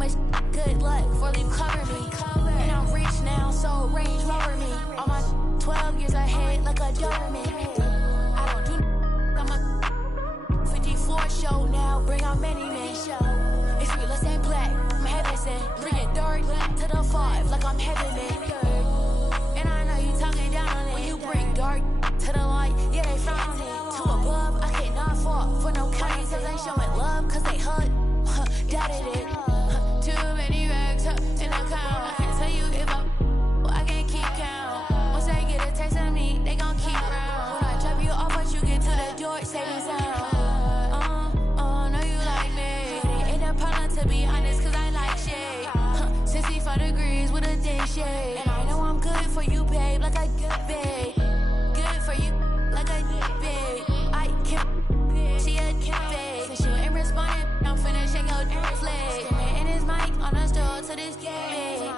much good luck, for you cover me. And I'm rich now, so Range Rover me. All my 12 years ahead like a Doberman. I don't do I'm a 54 show now, bring out many men. It's realest and black, I'm heaven sent. Bring it dark to the 5 like I'm heaven man. And I know you talking down on it. When you bring dark to the light, yeah, they frown on it. Two above, I cannot fall for no kind. Cause they showing love, cause they hug. Doubted it. Too many rags in the account. I can't tell you if I can't keep count. Once they get a taste of me, they gon' keep round. When I drop you off, once you get to the door, saving sound. Know you like me. Ain't a problem to be honest, cause I like shade. 65 degrees with a day shade. And I know I'm good for you, babe, like a good babe. Good for you, like a good babe. I can't, she a good babe. Since you ain't responding, I'm finishing your flag. And his mic on the store to this game.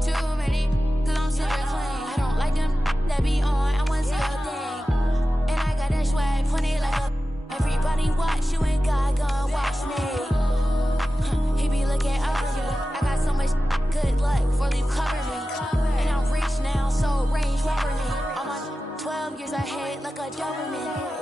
Too many, cause I'm super clean. I don't like them that be on, I want to see a thing. And I got that swag, pointed like a. Everybody watch you and God gon' watch me. He be looking out for you. I got so much good luck, for you cover me. And I'm rich now, so Range Rover me. All my 12 years ahead like a Doberman.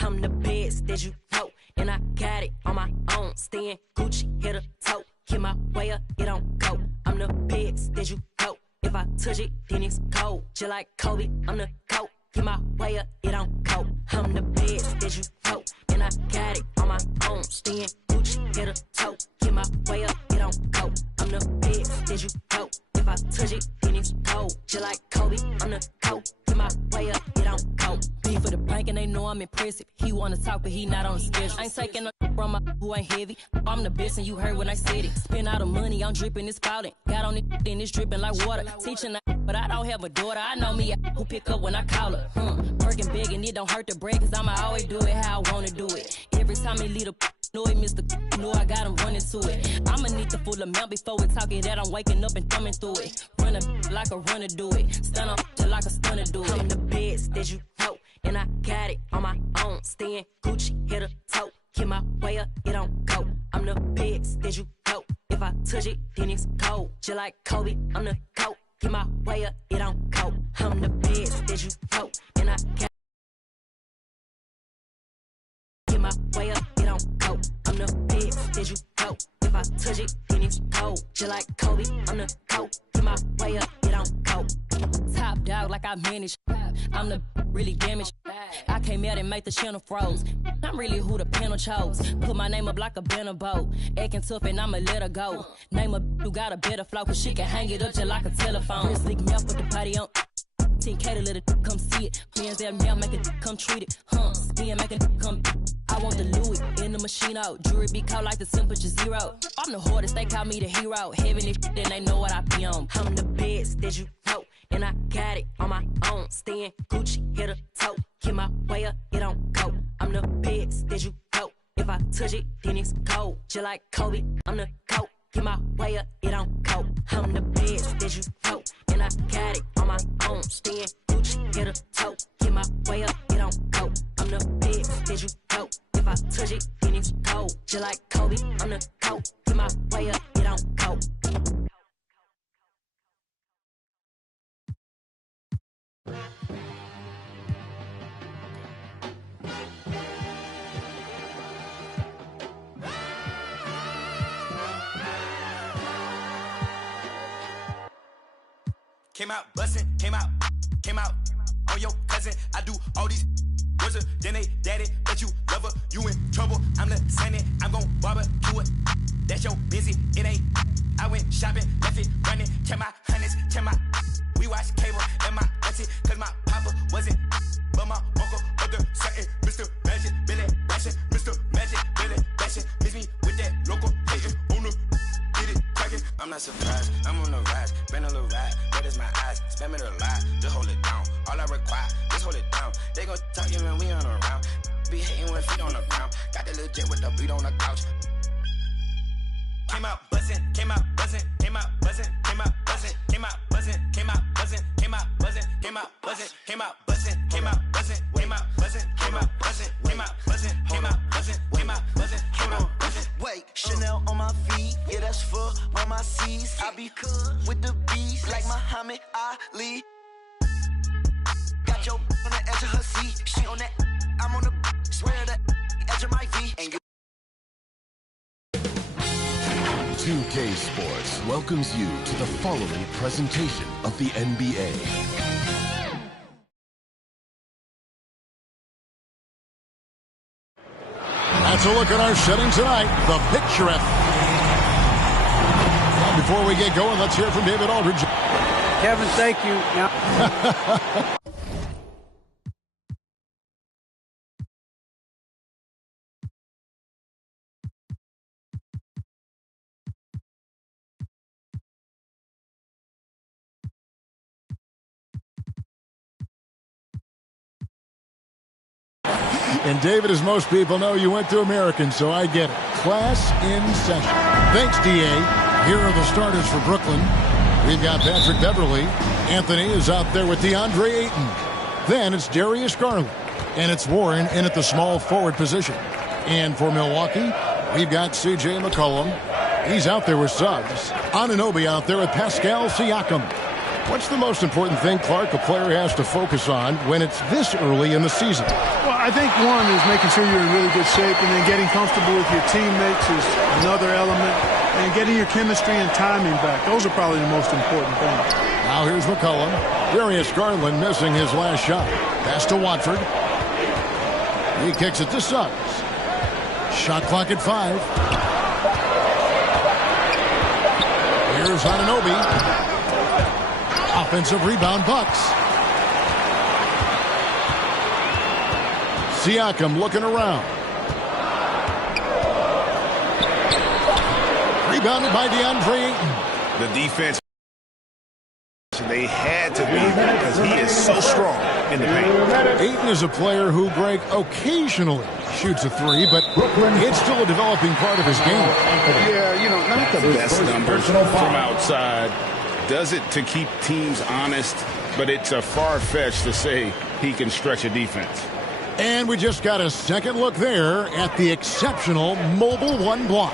I'm the best that you know, and I got it on my own. Staying Gucci, hit a toe, keep my way up, it don't go. I'm the best that you know. If I touch it, then it's cold. Just like Kobe, I'm the GOAT. Keep my way up, it don't go. I'm the best that you know, and I got it on my own. Staying Gucci, hit a toe, keep my way up, it don't go. I'm the best that you know. If I touch it, then it's cold. Just like Kobe, I'm the GOAT. Keep my way up, it don't go. Beef for the bank and they know I'm impressive. He wanna talk, but he not on the schedule. I ain't taking no from my who ain't heavy. I'm the best and you heard when I said it. Spend all the money, I'm dripping, it's spouting. Got on it, then it's dripping like water. Teaching but I don't have a daughter. I know me who pick up when I call her. Working big and it don't hurt to break, cause I'ma always do it how I wanna do it. Every time he lead a know it, Mr. Know I got him running to it. I'ma need the full amount before we talking that I'm waking up and coming through it. Run a like a runner do it. Stun up like a stunner do it. I'm the best that you know, and I got it on my own. Staying Gucci, hit a toe, keep my way up, it don't go. I'm the best that you know. If I touch it, then it's cold. Just like Kobe, I'm the GOAT. Keep my way up, it don't go. I'm the best that you know, and I got keep my way up, it don't go. I'm the best that you know. If I touch it, then it's cold. Just like Kobe, I'm the GOAT. Keep my way up, it don't go. Top dog like I manage. I'm the really damaged. I came out and made the channel froze. I'm really who the panel chose. Put my name up like a banner boat. Acting tough and I'ma let her go. Name a who got a better flow, cause she can hang it up just like a telephone. Chris lick me up with the party on. 10K to let it come see it. Hands there now, make it come treat it. Spin, make it come. I want the Louis in the machine out. Jewelry be cold like the temperature 0. I'm the hardest, they call me the hero. Heaven is shit, then they know what I be on. I'm the best that you know, and I got it on my own. Staying Gucci, hit a toe, keep my way up, it don't go. I'm the best that you know. If I touch it, then it's cold. Just like Kobe, I'm the GOAT. Keep my way up, it don't go. I'm the best that you know, and I got it on my own. Staying Gucci, hit a toe, keep my way up, it don't go. I'm the best that you know. If I touch it, then it's cold. Just like Kobe, I'm the GOAT. Keep my way up, it don't go. Came out bustin', came out on your cousin. I do all these wizards, then they daddy, but you love her, you in trouble. I'm the Senate, I'm gon' barbecue it. That's your busy, it ain't. I went shopping, left it running, check my hundreds, check my. We watch cable and my auntie, cause my papa wasn't. But my uncle, other certain, Mr. Magic, Billy Bashing, Mr. Magic, Billy Bashing. Miss me with that local hating on the I'm not surprised, I'm on the rise. Been a little ride, red is my eyes. Spam it a lot, just hold it down. All I require, just hold it down. They gon' talk you when we on around. Be hating with feet on the ground. Got the little jet with the beat on the couch. Came out buzzing, came out buzzing, came out buzzing, came out buzzing, came out buzzing, came out buzzing, came out buzzing, came out buzzing, came out buzzing, came out buzzing, came out buzzing, came out buzzing, came out buzzing, came out buzzing, came out buzzing, came out buzzing. Wait, Chanel on my feet, yeah, that's for all my C's. I be cool with the bees like Muhammad Ali. Got your on the edge of her seat, she on that, I'm on the swear the edge of my V. And 2K Sports welcomes you to the following presentation of the NBA. That's a look at our setting tonight, the picture. Well, before we get going, let's hear from David Aldridge. Kevin, thank you. And David, as most people know, you went to American, so I get it. Class in session. Thanks, D.A. Here are the starters for Brooklyn. We've got Patrick Beverley. Anthony is out there with DeAndre Ayton. Then it's Darius Garland. And it's Warren in at the small forward position. And for Milwaukee, we've got C.J. McCollum. He's out there with Suggs. Anunoby out there with Pascal Siakam. What's the most important thing, Clark, a player has to focus on when it's this early in the season? Well, I think one is making sure you're in really good shape, and then getting comfortable with your teammates is another element, and getting your chemistry and timing back. Those are probably the most important things. Now here's McCollum. Darius Garland missing his last shot. Pass to Watford. He kicks it to Suggs. Shot clock at 5. Here's Anunoby. Offensive rebound, Bucks. Siakam looking around. Rebounded by DeAndre Ayton. The defense, they had to be because he is so strong in the paint. Ayton is a player who, Greg, occasionally shoots a three, but it's still a developing part of his game. Yeah, you know, not the best numbers from outside. Does it to keep teams honest, but it's a far-fetched to say he can stretch a defense. And we just got a second look there at the exceptional mobile one block.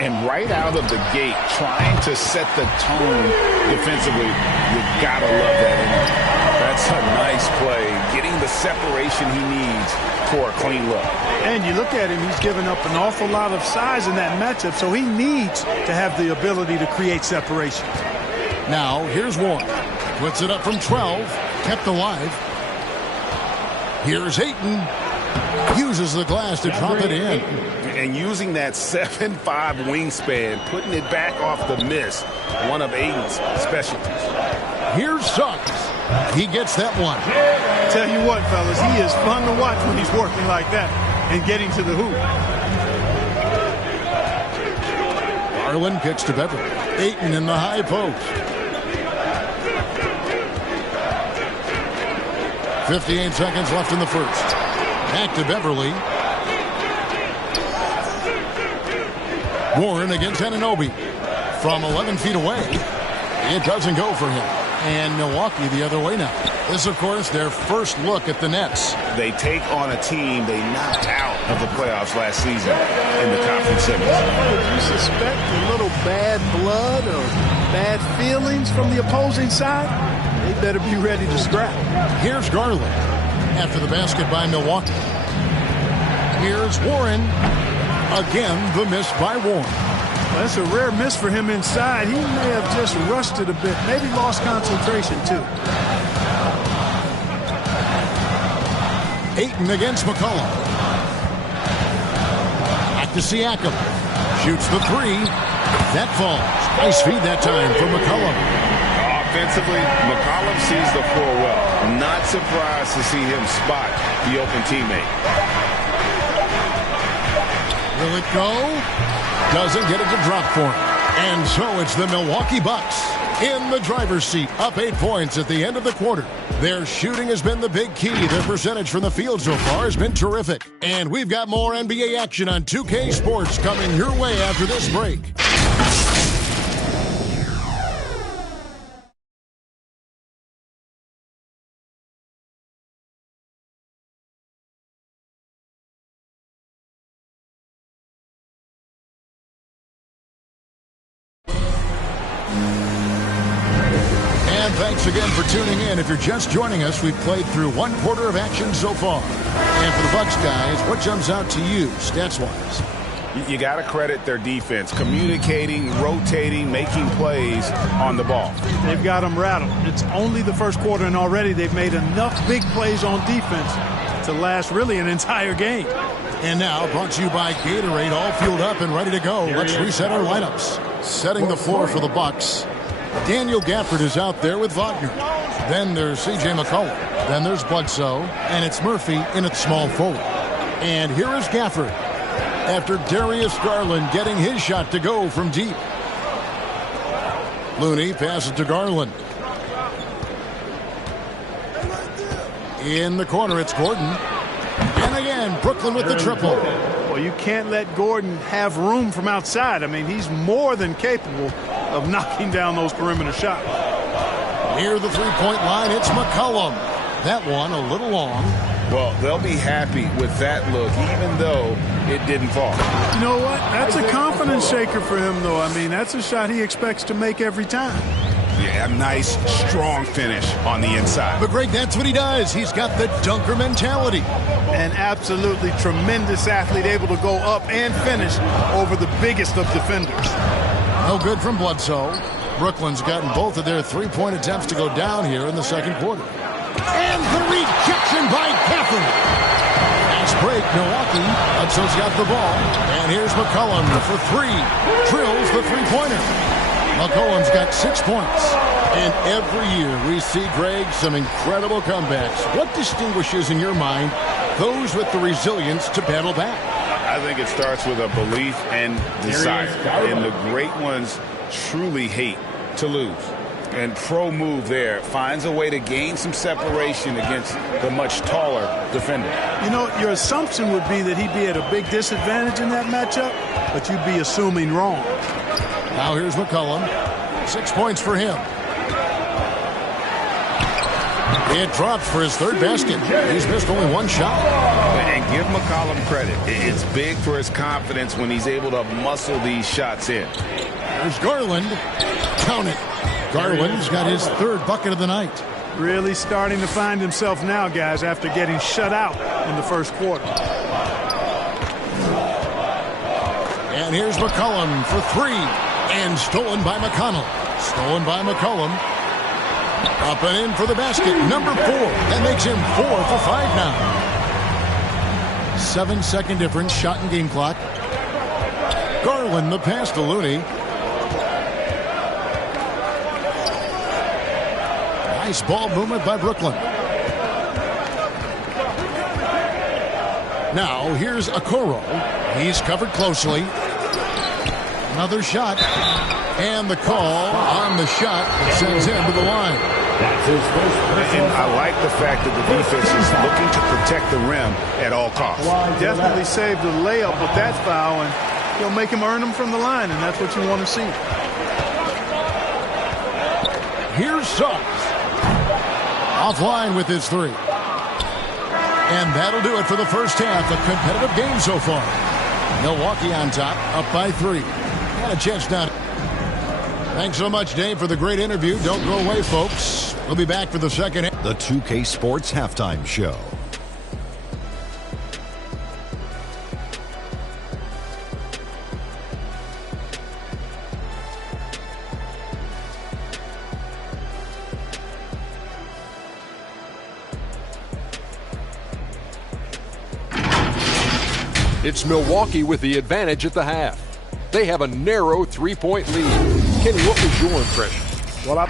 And right out of the gate, trying to set the tone defensively, you gotta love that. That's a nice play, getting the separation he needs for a clean look. And you look at him, he's given up an awful lot of size in that matchup, so he needs to have the ability to create separation. Now, here's Warren. Puts it up from 12. Kept alive. Here's Ayton. Uses the glass to drop it in. And using that 7'5 wingspan, putting it back off the miss. One of Ayton's specialties. Here's Suggs. He gets that one. Tell you what, fellas, he is fun to watch when he's working like that and getting to the hoop. Garland kicks to Beverley. Ayton in the high post. 58 seconds left in the first. Back to Beverley. Warren against Anunoby. From 11 feet away. It doesn't go for him. And Milwaukee the other way now. This, of course, their first look at the Nets. They take on a team they knocked out of the playoffs last season in the conference semis. Do you suspect a little bad blood or bad feelings from the opposing side? They better be ready to scrap. Here's Garland after the basket by Milwaukee. Here's Warren. Again, the miss by Warren. Well, that's a rare miss for him inside. He may have just rushed it a bit. Maybe lost concentration, too. Ayton against McCollum. Back to Siakam. Shoots the three. That falls. Nice feed that time for McCollum. Offensively, McCollum sees the floor well. Not surprised to see him spot the open teammate. Will it go? Doesn't get it to drop for him. And so it's the Milwaukee Bucks in the driver's seat, up 8 points at the end of the quarter. Their shooting has been the big key. Their percentage from the field so far has been terrific. And we've got more NBA action on 2K Sports coming your way after this break. Thanks again for tuning in. If you're just joining us, we've played through 1 quarter of action so far. And for the Bucks guys, what jumps out to you, stats-wise? You got to credit their defense, communicating, rotating, making plays on the ball. They've got them rattled. It's only the first quarter, and already they've made enough big plays on defense to last really an entire game. And now, brought to you by Gatorade, all fueled up and ready to go. Let's reset our lineups. Setting the floor for the Bucks. Daniel Gafford is out there with Wagner. Then there's C.J. McCollum. Then there's Bledsoe. And it's Murphy in at small forward. And here is Gafford after Darius Garland getting his shot to go from deep. Looney passes to Garland. In the corner, it's Gordon. And again, Brooklyn with the triple. Well, you can't let Gordon have room from outside. I mean, he's more than capable of knocking down those perimeter shots. Near the three-point line, it's McCollum. That one a little long. Well, they'll be happy with that look, even though it didn't fall. You know what? That's a confidence shaker for him, though. I mean, that's a shot he expects to make every time. Yeah, a nice, strong finish on the inside. But, Greg, that's what he does. He's got the dunker mentality. An absolutely tremendous athlete, able to go up and finish over the biggest of defenders. No good from Bledsoe. Brooklyn's gotten both of their three-point attempts to go down here in the second quarter. And the rejection by Gafford. Fast break, Milwaukee. Bledsoe's got the ball. And here's McCollum for three. Drills the three-pointer. McCollum's got 6 points. And every year we see, Greg, some incredible comebacks. What distinguishes, in your mind, those with the resilience to battle back? I think it starts with a belief and desire. And the great ones truly hate to lose. And pro move there finds a way to gain some separation against the much taller defender. You know, your assumption would be that he'd be at a big disadvantage in that matchup, but you'd be assuming wrong. Now here's McCollum. 6 points for him. It drops for his third basket. He's missed only one shot. And give McCollum credit. It's big for his confidence when he's able to muscle these shots in. There's Garland. Count it. Garland's got his third bucket of the night. Really starting to find himself now, guys, after getting shut out in the first quarter. And here's McCollum for three. And stolen by McConnell. Stolen by McCollum. Up and in for the basket. Number 4. That makes him 4 for 5 now. 7-second difference. Shot and game clock. Garland the pass to Looney. Nice ball movement by Brooklyn. Now here's Okoro. He's covered closely. Another shot. And the call on the shot that sends him to the line. That's his first. And I like the fact that the defense is looking to protect the rim at all costs. Definitely saved the layup with that foul, and he'll make him earn them from the line, and that's what you want to see. Here's Suggs. Offline with his three. And that'll do it for the first half. A competitive game so far. Milwaukee on top, up by 3. Got a chance now. Thanks so much, Dave, for the great interview. Don't go away, folks. We'll be back for the second half. The 2K Sports Halftime Show. It's Milwaukee with the advantage at the half. They have a narrow three-point lead. Kenny, what was your impression? Well,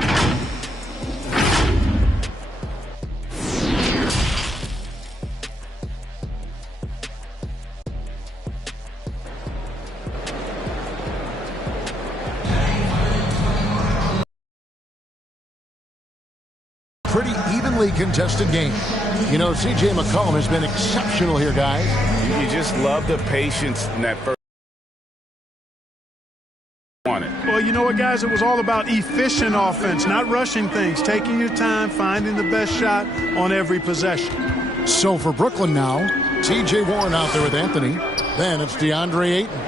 pretty evenly contested game. You know, C.J. McCollum has been exceptional here, guys. You just love the patience in that first. Well, you know what, guys? It was all about efficient offense, not rushing things, taking your time, finding the best shot on every possession. So for Brooklyn now, T.J. Warren out there with Anthony. Then it's DeAndre Ayton.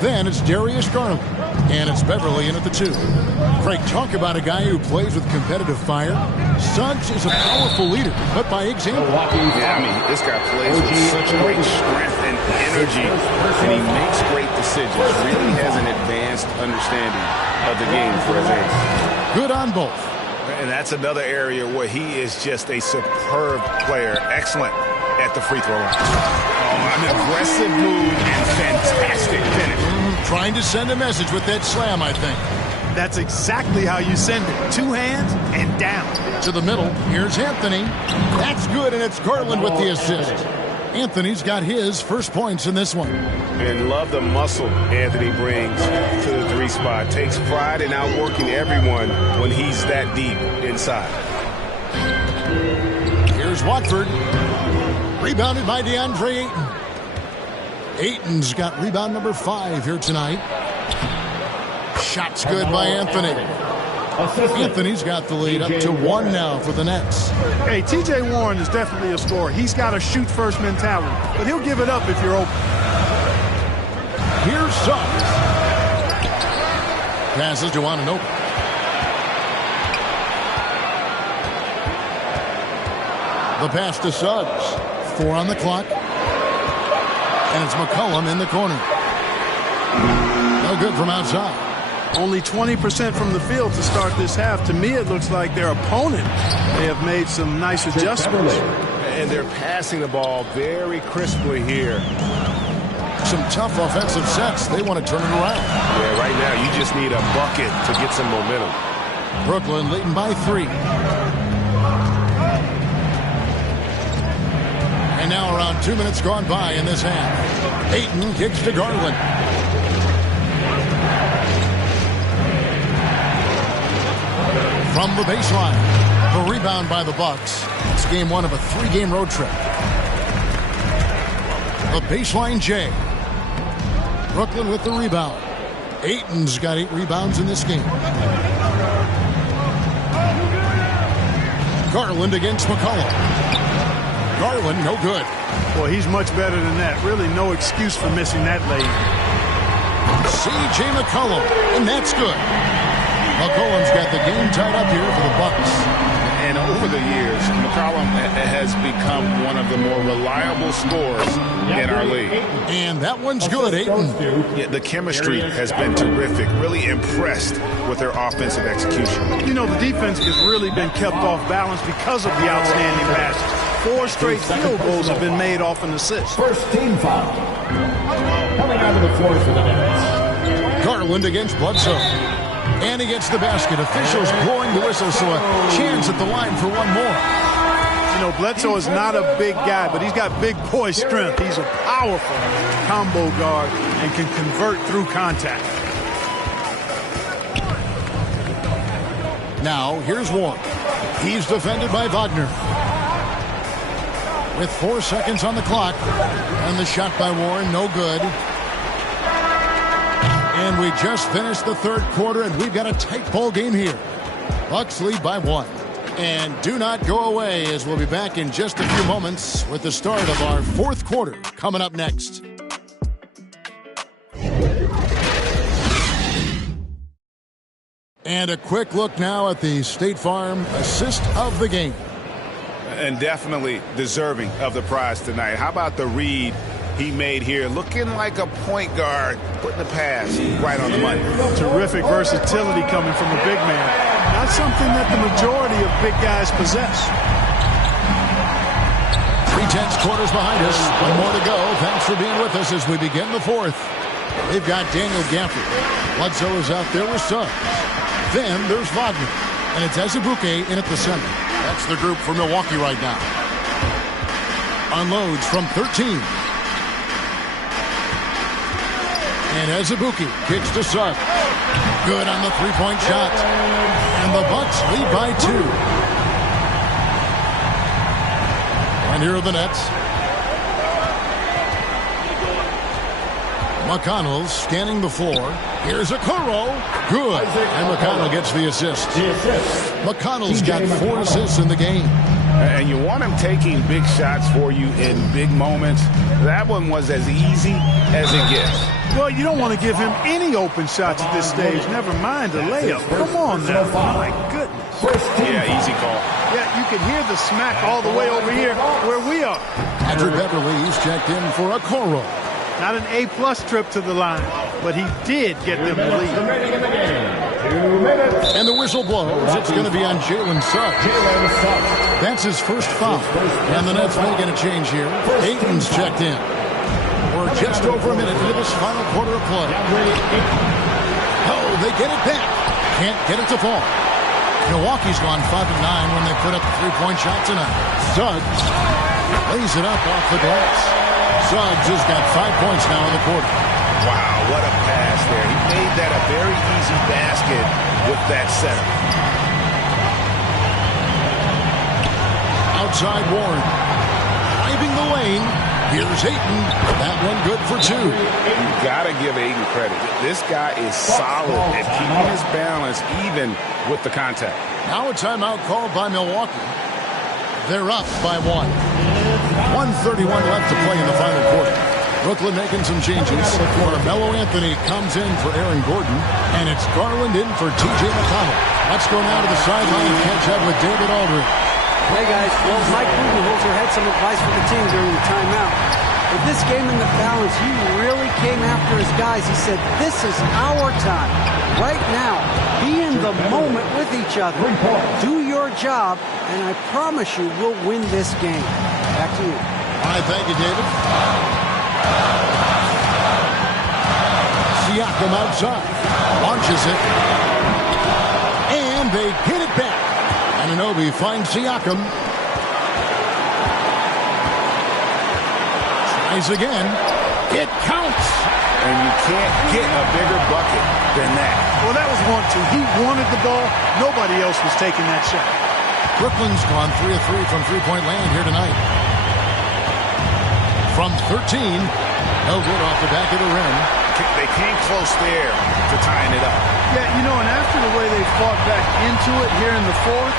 Then it's Darius Garland. And it's Beverly in at the 2. Craig, talk about a guy who plays with competitive fire. Suggs is a powerful leader, but by example. Yeah, I mean, this guy plays with such great strength and energy, and he makes great decisions. Really has an advanced understanding of the game for his age. Good on both. And that's another area where he is just a superb player. Excellent at the free throw line. Oh, an aggressive move and fantastic finish. Trying to send a message with that slam, I think. That's exactly how you send it. 2 hands and down. To the middle. Here's Anthony. That's good, and it's Garland with the assist. Anthony's got his first points in this one. And love the muscle Anthony brings to the 3 spot. Takes pride in outworking everyone when he's that deep inside. Here's Watford. Rebounded by DeAndre Ayton. Ayton's got rebound number 5 here tonight. Shot's good by Anthony. Anthony's got the lead up to 1 now for the Nets. Hey, T.J. Warren is definitely a scorer. He's got a shoot-first mentality, but he'll give it up if you're open. Here's Suggs. Passes to Anunoby. The pass to Suggs. 4 on the clock. And it's McCollum in the corner. No good from outside. Only 20% from the field to start this half. To me, it looks like their opponent may have made some nice adjustments. And they're passing the ball very crisply here. Some tough offensive sets. They want to turn it around. Yeah, right now you just need a bucket to get some momentum. Brooklyn leading by 3. And now around 2 minutes gone by in this half. Ayton kicks to Garland. From the baseline, the rebound by the Bucks. It's game 1 of a 3-game road trip. The baseline J. Brooklyn with the rebound. Ayton's got 8 rebounds in this game. Garland against McCollum. Garland, no good. Well, he's much better than that. Really no excuse for missing that lane. C.J. McCollum, and that's good. McCollum's got the game tied up here for the Bucks. And over the years, McCollum has become one of the more reliable scorers in our league. And that one's good, Ayton. Yeah, the chemistry has been terrific. Really impressed with their offensive execution. You know, the defense has really been kept off balance because of the outstanding passes. 4 straight field goals have been made off an assist. First team foul. Coming out of the floor for the Nets. Garland against Bledsoe. And he gets the basket. Officials blowing the whistle, so a chance at the line for one more. You know, Bledsoe is not a big guy, but he's got big boy strength. He's a powerful combo guard and can convert through contact. Now, here's Warren. He's defended by Wagner. With 4 seconds on the clock. And the shot by Warren, no good. And we just finished the 3rd quarter, and we've got a tight ball game here. Bucks lead by 1. And do not go away, as we'll be back in just a few moments with the start of our 4th quarter coming up next. And a quick look now at the State Farm assist of the game. And definitely deserving of the prize tonight. How about the read he made here? Looking like a point guard, putting the pass right on the money. Terrific versatility coming from a big man. Not something that the majority of big guys possess. 3/10 quarters behind us. 1 more to go. Thanks for being with us as we begin the 4th. They've got Daniel Gafford. Bledsoe is out there with Suggs. Then there's Wagner. And it's Azubuike in at the center. That's the group for Milwaukee right now. Unloads from 13. And Azubuike kicks to Suggs. Good on the 3-point shot. And the Bucks lead by 2. And here are the Nets. McConnell scanning the floor. Here's Okoro. Good. And McConnell gets the assist. McConnell's got 4 assists in the game. And you want him taking big shots for you in big moments. That one was as easy as it gets. Well, you don't want to give him any open shots at this stage. Never mind a layup. Come on now. My goodness. Yeah, easy call. Yeah, you can hear the smack all the way over here where we are. Patrick Beverly's checked in for Okoro. Not an A-plus trip to the line, but he did get them the lead. And the whistle blows. It's going to be on Jalen Suggs. That's his first foul. And the Nets making a change here. Ayton's checked in. We're just over a minute into this final quarter of play. Oh, they get it back. Can't get it to fall. Milwaukee's gone 5 of 9 when they put up a 3-point shot tonight. Suggs lays it up off the glass. Suggs has got 5 points now in the quarter. Wow, what a pass there. He made that a very easy basket with that setup. Outside Warren. Driving the lane. Here's Ayton. That one good for 2. You got to give Ayton credit. This guy is solid at keeping his balance even with the contact. Now a timeout called by Milwaukee. They're up by 1. 1:31 left to play in the final quarter. Brooklyn making some changes. Carmelo Anthony comes in for Aaron Gordon, and it's Garland in for T.J. McConnell. Let's go now to the sideline and catch up with David Aldridge. Hey guys, well, Mike Budenholzer had some advice for the team during the timeout. With this game in the balance, he really came after his guys. He said, this is our time. Right now, be in the moment with each other. Do your job, and I promise you we'll win this game. Back to you. All right, thank you, David. Siakam outside. Launches it. And they get it back. Anunoby finds Siakam. Tries again. It counts. And you can't get a bigger bucket than that. Well, that was 1-2. He wanted the ball. Nobody else was taking that shot. Brooklyn's gone 3 of 3 from three-point land here tonight. From 13. No good off the back of the rim. They came close there to tying it up. Yeah, you know, and after the way they fought back into it here in the fourth,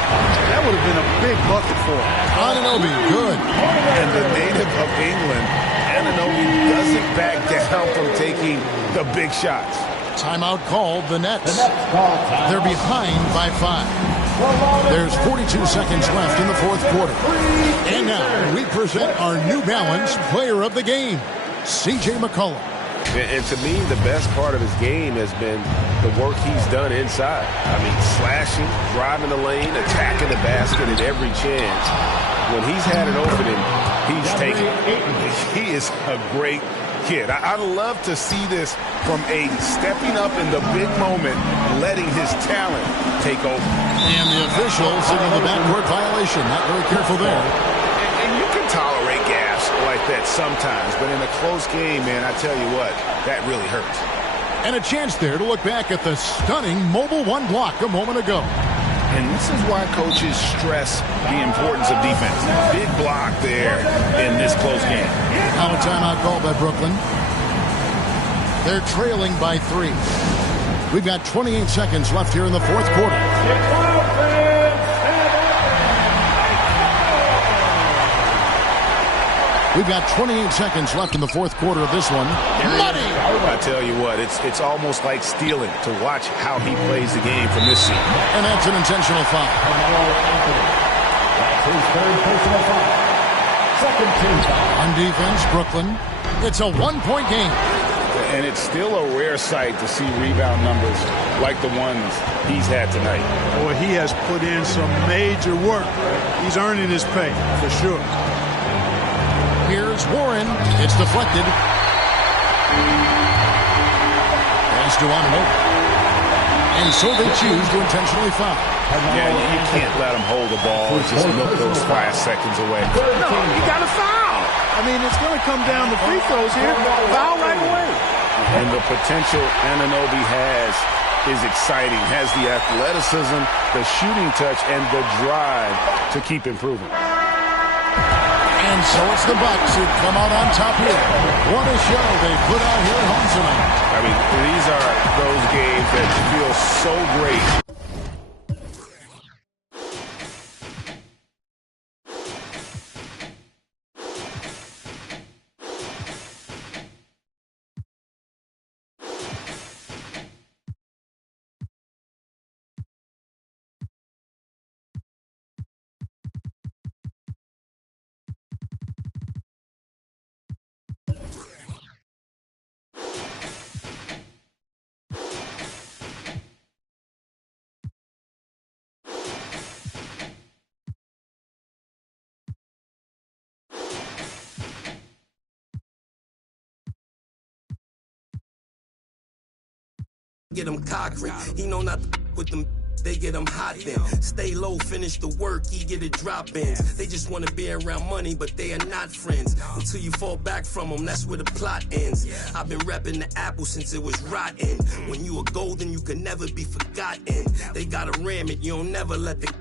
that would have been a big bucket for him. Anunoby, good. And the native of England, Anunoby doesn't back down from taking the big shots. Timeout called the Nets. They're behind by 5. There's 42 seconds left in the fourth quarter. And now we present our New Balance player of the game, C.J. McCollum. And to me, the best part of his game has been the work he's done inside. I mean, slashing, driving the lane, attacking the basket at every chance. When he's had an opening, he's taken it. He is a great kid. I love to see this from Ayton, stepping up in the big moment, letting his talent take over. And the official signaled the backcourt violation. Not very careful there. And you can tolerate gaffes like that sometimes, but in a close game, man, I tell you what, that really hurts. And a chance there to look back at the stunning Mobile One block a moment ago. And this is why coaches stress the importance of defense. Big block there in this close game. Now a timeout called by Brooklyn. They're trailing by 3. We've got 28 seconds left here in the fourth quarter. We've got 28 seconds left in the fourth quarter of this one. Money! I tell you what, it's almost like stealing to watch how he plays the game from this seat. And that's an intentional foul. That's his third personal foul. Second team foul. On defense, Brooklyn. It's a 1-point game. And it's still a rare sight to see rebound numbers like the ones he's had tonight. Boy, he has put in some major work. He's earning his pay, for sure. Here's Warren. It's deflected. Pass to Anunoby. And so they choose to intentionally foul. Yeah, you can't let him hold the ball and just look those 5 seconds away. No, you got to foul. I mean, it's going to come down to free throws here. Foul right away. And the potential Anunoby has is exciting. Has the athleticism, the shooting touch, and the drive to keep improving. And And so it's the Bucks who come out on top here. What a show they put out here at home tonight. I mean, these are those games that feel so great. Get him cockering, he know not to with them. They get him hot then. Stay low, finish the work, he get it drop-ins. They just want to be around money, but they are not friends. Until you fall back from them, that's where the plot ends. I've been repping the apple since it was rotten. When you are golden, you can never be forgotten. They gotta ram it, you don't never let the...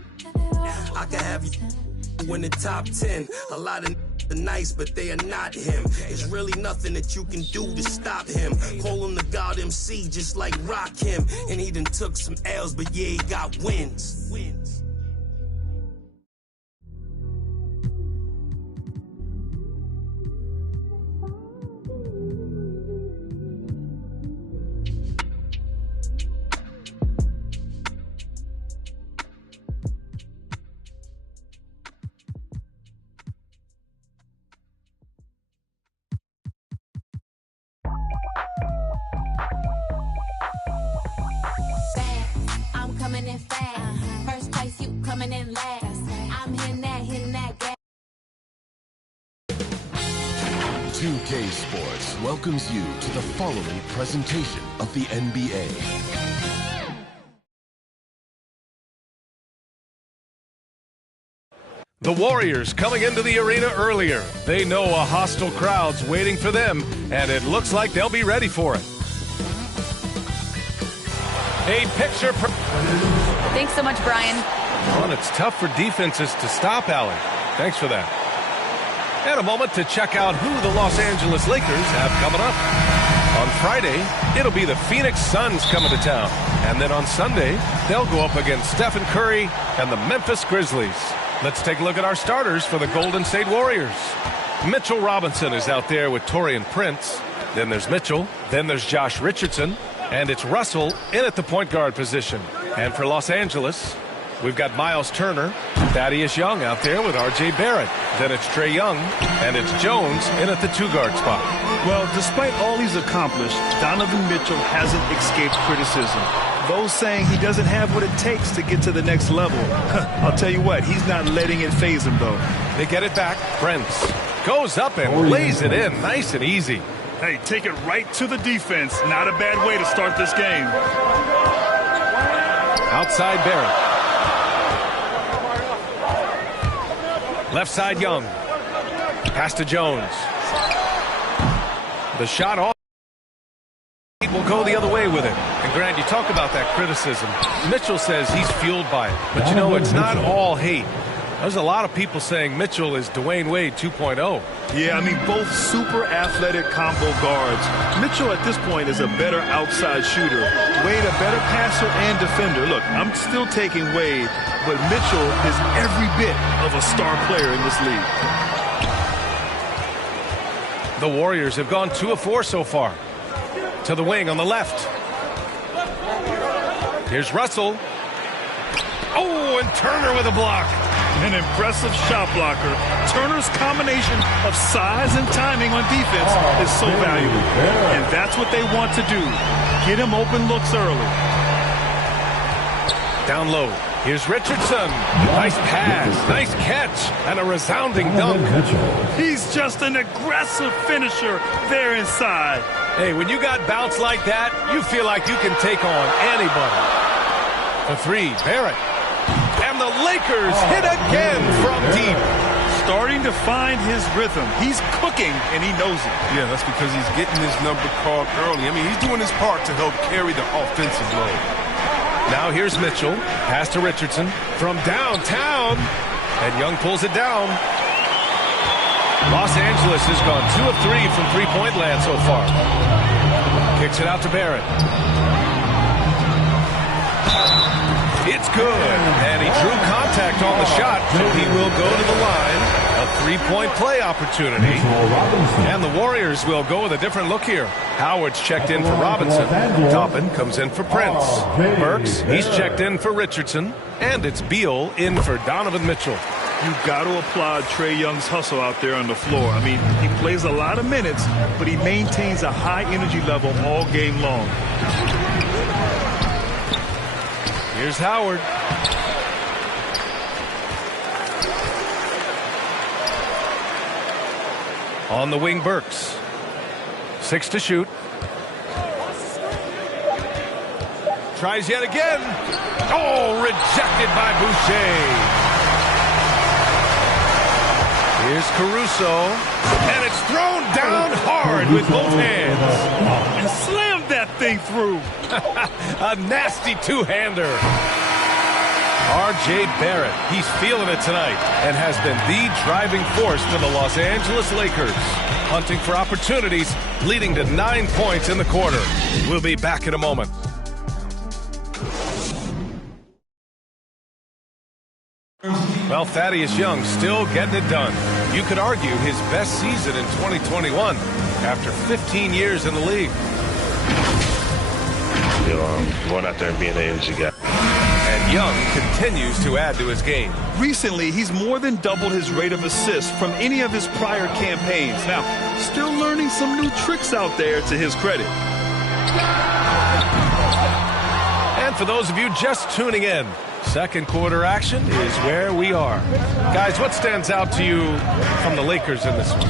I can have you in the top 10. A lot of are nice, but they are not him. There's really nothing that you can do to stop him. Call him the God MC, just like Rock him. And he done took some L's, but yeah, he got wins. First place, you coming in last. I'm hitting that gas. 2K Sports welcomes you to the following presentation of the NBA. The Warriors coming into the arena earlier. They know a hostile crowd's waiting for them, and it looks like they'll be ready for it. A picture. Thanks so much, Brian. Well, it's tough for defenses to stop, Allie. Thanks for that. And a moment to check out who the Los Angeles Lakers have coming up. On Friday, it'll be the Phoenix Suns coming to town. And then on Sunday, they'll go up against Stephen Curry and the Memphis Grizzlies. Let's take a look at our starters for the Golden State Warriors. Mitchell Robinson is out there with Taurean Prince. Then there's Mitchell. Then there's Josh Richardson. And it's Russell in at the point guard position. And for Los Angeles, we've got Miles Turner, Thaddeus Young out there with R.J. Barrett. Then it's Trae Young, and it's Jones in at the two-guard spot. Well, despite all he's accomplished, Donovan Mitchell hasn't escaped criticism. Those saying he doesn't have what it takes to get to the next level. I'll tell you what, he's not letting it faze him, though. They get it back. Prince goes up and lays it in nice and easy. Hey, take it right to the defense. Not a bad way to start this game. Outside Barrett. Left side Young. Pass to Jones. The shot off. Will go the other way with it. And Grant, you talk about that criticism. Mitchell says he's fueled by it. But you know, it's not all hate. There's a lot of people saying Mitchell is Dwayne Wade 2.0. Yeah, I mean, both super athletic combo guards. Mitchell at this point is a better outside shooter. Wade a better passer and defender. Look, I'm still taking Wade, but Mitchell is every bit of a star player in this league. The Warriors have gone 2 of 4 so far. To the wing on the left. Here's Russell. Oh, and Turner with a block. An impressive shot blocker. Turner's combination of size and timing on defense is so valuable. And that's what they want to do. Get him open looks early. Down low. Here's Richardson. Nice pass. Nice catch. And a resounding dunk. He's just an aggressive finisher there inside. Hey, when you got bounce like that, you feel like you can take on anybody. For 3, Barrett. And the Lakers hit again from deep. Starting to find his rhythm. He's cooking, and he knows it. Yeah, that's because he's getting his number called early. I mean, he's doing his part to help carry the offensive load. Now here's Mitchell. Pass to Richardson from downtown. And Young pulls it down. Los Angeles has gone 2 of 3 from three-point land so far. Kicks it out to Barrett. It's good, and he drew contact on the shot, so he will go to the line. A three-point play opportunity, and the Warriors will go with a different look here. Howard's checked in for Robinson. Toppin comes in for Prince. Burks, he's checked in for Richardson, and it's Beal in for Donovan Mitchell. You've got to applaud Trae Young's hustle out there on the floor. I mean, he plays a lot of minutes, but he maintains a high energy level all game long. Here's Howard. On the wing, Burks. 6 to shoot. Tries yet again. Oh, rejected by Boucher. Here's Caruso, and it's thrown down hard with both hands. And slammed that thing through. A nasty two-hander. R.J. Barrett, he's feeling it tonight and has been the driving force for the Los Angeles Lakers. Hunting for opportunities, leading to 9 points in the quarter. We'll be back in a moment. Well, Thaddeus Young still getting it done. You could argue his best season in 2021 after 15 years in the league. Going out there and being the energy guy. And Young continues to add to his game. Recently, he's more than doubled his rate of assists from any of his prior campaigns. Now, still learning some new tricks out there to his credit. And for those of you just tuning in, second quarter action is where we are. Guys, what stands out to you from the Lakers in this one?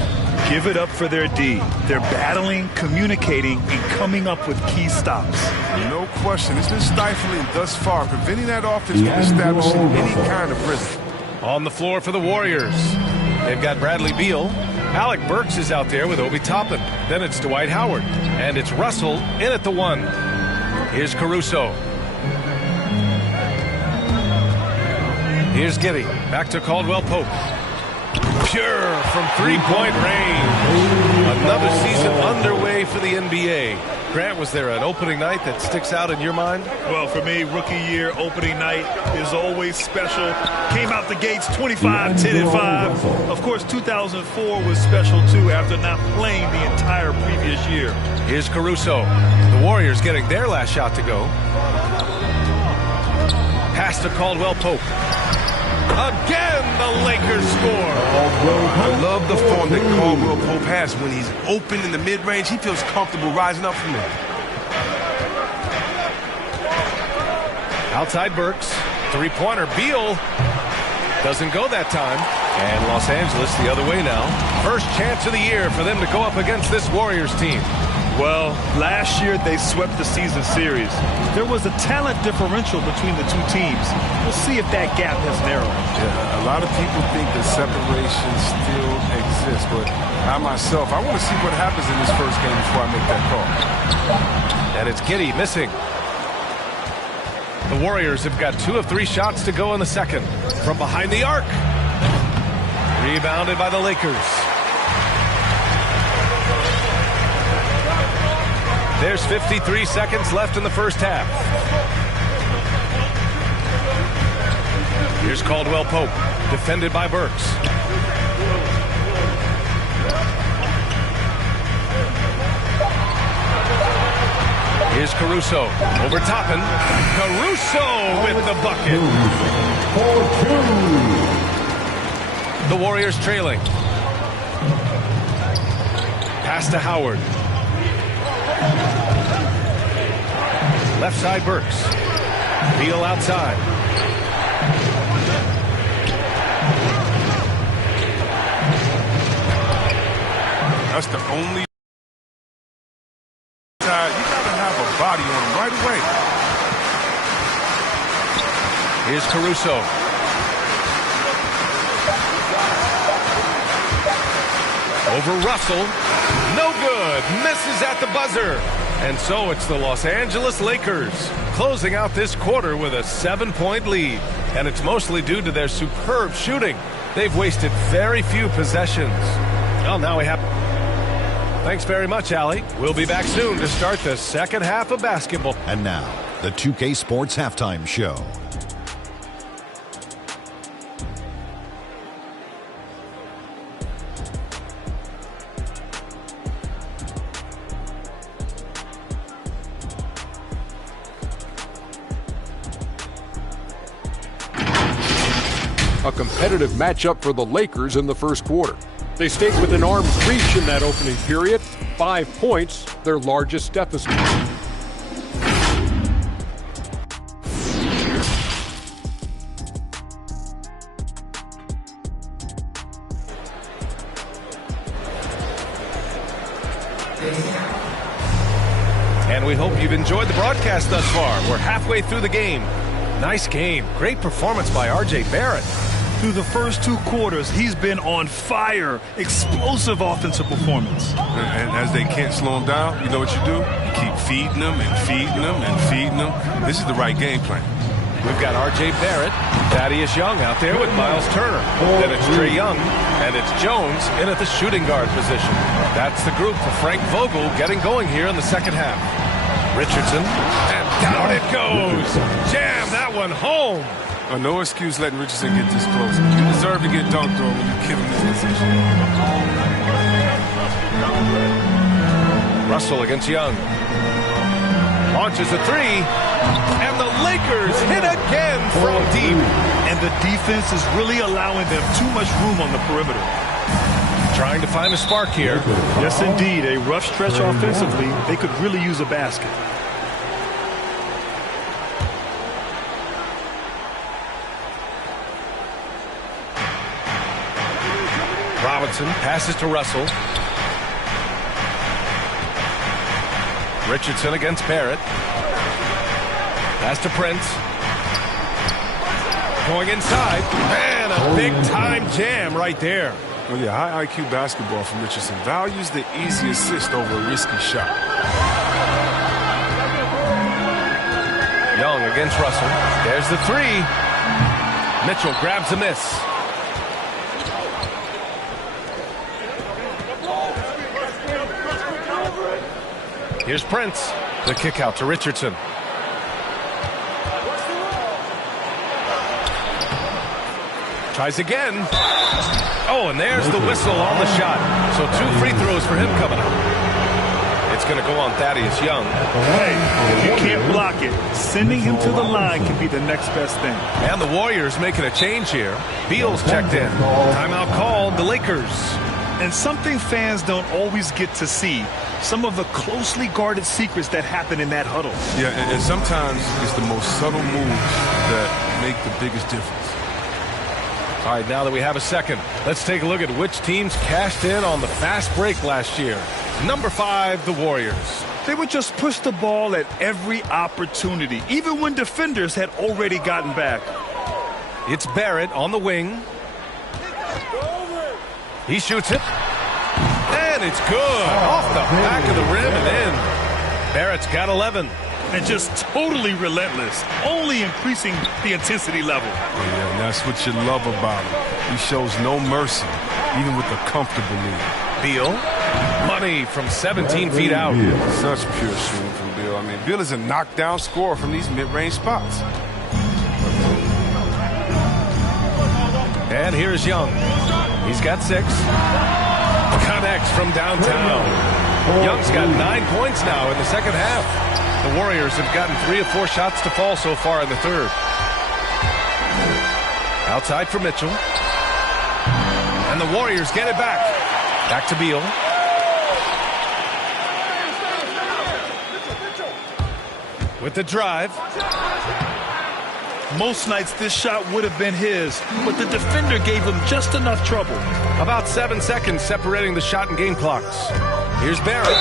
Give it up for their D. They're battling, communicating, and coming up with key stops. No question. It's been stifling thus far, preventing that offense from establishing any kind of rhythm. On the floor for the Warriors, they've got Bradley Beal. Alec Burks is out there with Obi Toppin. Then it's Dwight Howard. And it's Russell in at the 1. Here's Caruso. Here's Giddey. Back to Caldwell Pope. Pure from three-point range. Another season underway for the NBA. Grant, was there an opening night that sticks out in your mind? Well, for me, rookie year opening night is always special. Came out the gates 25, 10, and 5. Of course, 2004 was special, too, after not playing the entire previous year. Here's Caruso. The Warriors getting their last shot to go. Pass to Caldwell Pope. Again, the Lakers score. I love the form that Caldwell Pope has. When he's open in the mid-range, he feels comfortable rising up from there. Outside Burks. Three-pointer. Beal doesn't go that time. And Los Angeles the other way now. First chance of the year for them to go up against this Warriors team. Well, last year they swept the season series. There was a talent differential between the two teams. We'll see if that gap has narrowed. Yeah, a lot of people think the separation still exists, but I myself, I want to see what happens in this first game before I make that call. And it's Giddey missing. The Warriors have got 2 of 3 shots to go in the second. From behind the arc. Rebounded by the Lakers. There's 53 seconds left in the first half. Here's Caldwell Pope, defended by Burks. Here's Caruso, over Toppin. Caruso with the bucket. The Warriors trailing. Pass to Howard. Left side Burks. Beal outside. That's the only time you gotta have a body on him right away. Here's Caruso. Over Russell. No good. Misses at the buzzer. And so it's the Los Angeles Lakers closing out this quarter with a 7-point lead. And it's mostly due to their superb shooting. They've wasted very few possessions. Well, now we have... Thanks very much, Allie. We'll be back soon to start the second half of basketball. And now, the 2K Sports Halftime Show. A competitive matchup for the Lakers in the first quarter. They stayed within arm's reach in that opening period. 5 points, their largest deficit. And we hope you've enjoyed the broadcast thus far. We're halfway through the game. Nice game. Great performance by R.J. Barrett. Through the first 2 quarters, he's been on fire. Explosive offensive performance. And as they can't slow him down, you know what you do? You keep feeding them and feeding them and feeding them. This is the right game plan. We've got R.J. Barrett, Thaddeus Young out there with Miles Turner. Then it's Trae Young, and it's Jones in at the shooting guard position. That's the group for Frank Vogel getting going here in the second half. Richardson, and down it goes. Jam that one home. No excuse letting Richardson get this close. You deserve to get dunked on when you give him this position. Russell against Young. Launches a 3, and the Lakers hit again from deep. And the defense is really allowing them too much room on the perimeter. Trying to find a spark here. Yes, indeed. A rough stretch offensively. They could really use a basket. Robinson passes to Russell. Richardson against Barrett. Pass to Prince. Going inside. Man, a big-time jam right there. Well, yeah, high IQ basketball from Richardson. Values the easy assist over a risky shot. Young against Russell. There's the 3. Mitchell grabs a miss. Here's Prince. The kick out to Richardson. Tries again. Oh, and there's the whistle on the shot. So 2 free throws for him coming up. It's going to go on Thaddeus Young. Hey, if you can't block it, sending him to the line can be the next best thing. And the Warriors making a change here. Beal's checked in. Timeout called the Lakers. And something fans don't always get to see. Some of the closely guarded secrets that happen in that huddle. Yeah, and sometimes it's the most subtle moves that make the biggest difference. All right, now that we have a second, let's take a look at which teams cashed in on the fast break last year. Number 5, the Warriors. They would just push the ball at every opportunity, even when defenders had already gotten back. It's Barrett on the wing. He shoots it. And it's good. Off the back of the rim and in. Barrett's got 11. And just totally relentless, only increasing the intensity level. Yeah, and that's what you love about him. He shows no mercy, even with a comfortable lead. Beal, money from 17 feet out. Such pure shooting from Beal. I mean, Beal is a knockdown scorer from these mid-range spots. And here's Young. He's got 6. Connects from downtown. Young's got 9 points now in the second half. The Warriors have gotten 3 of 4 shots to fall so far in the third. Outside for Mitchell. And the Warriors get it back. Back to Beal. With the drive. Most nights this shot would have been his, but the defender gave him just enough trouble. About 7 seconds separating the shot and game clocks. Here's Barrett.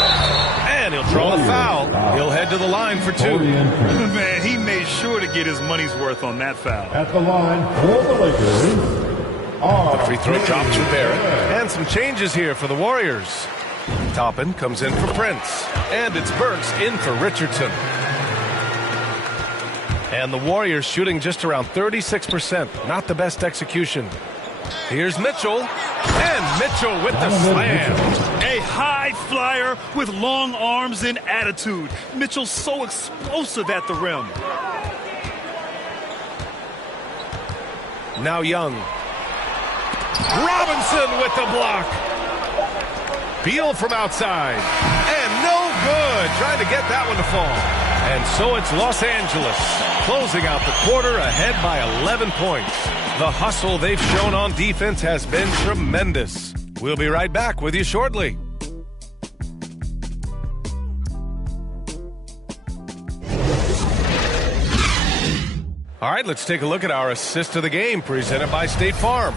And he'll draw the foul. He'll head to the line for 2. Man, he made sure to get his money's worth on that foul. At the line for the Lakers. The free throw drops for Barrett. And some changes here for the Warriors. Toppin comes in for Prince. And it's Burks in for Richardson. And the Warriors shooting just around 36%. Not the best execution. Here's Mitchell. And Mitchell with the slam. A high flyer with long arms and attitude. Mitchell's so explosive at the rim. Now Young. Robinson with the block. Beal from outside. And no good. Trying to get that one to fall. And so it's Los Angeles closing out the quarter ahead by 11 points. The hustle they've shown on defense has been tremendous. We'll be right back with you shortly. All right, let's take a look at our assist of the game presented by State Farm.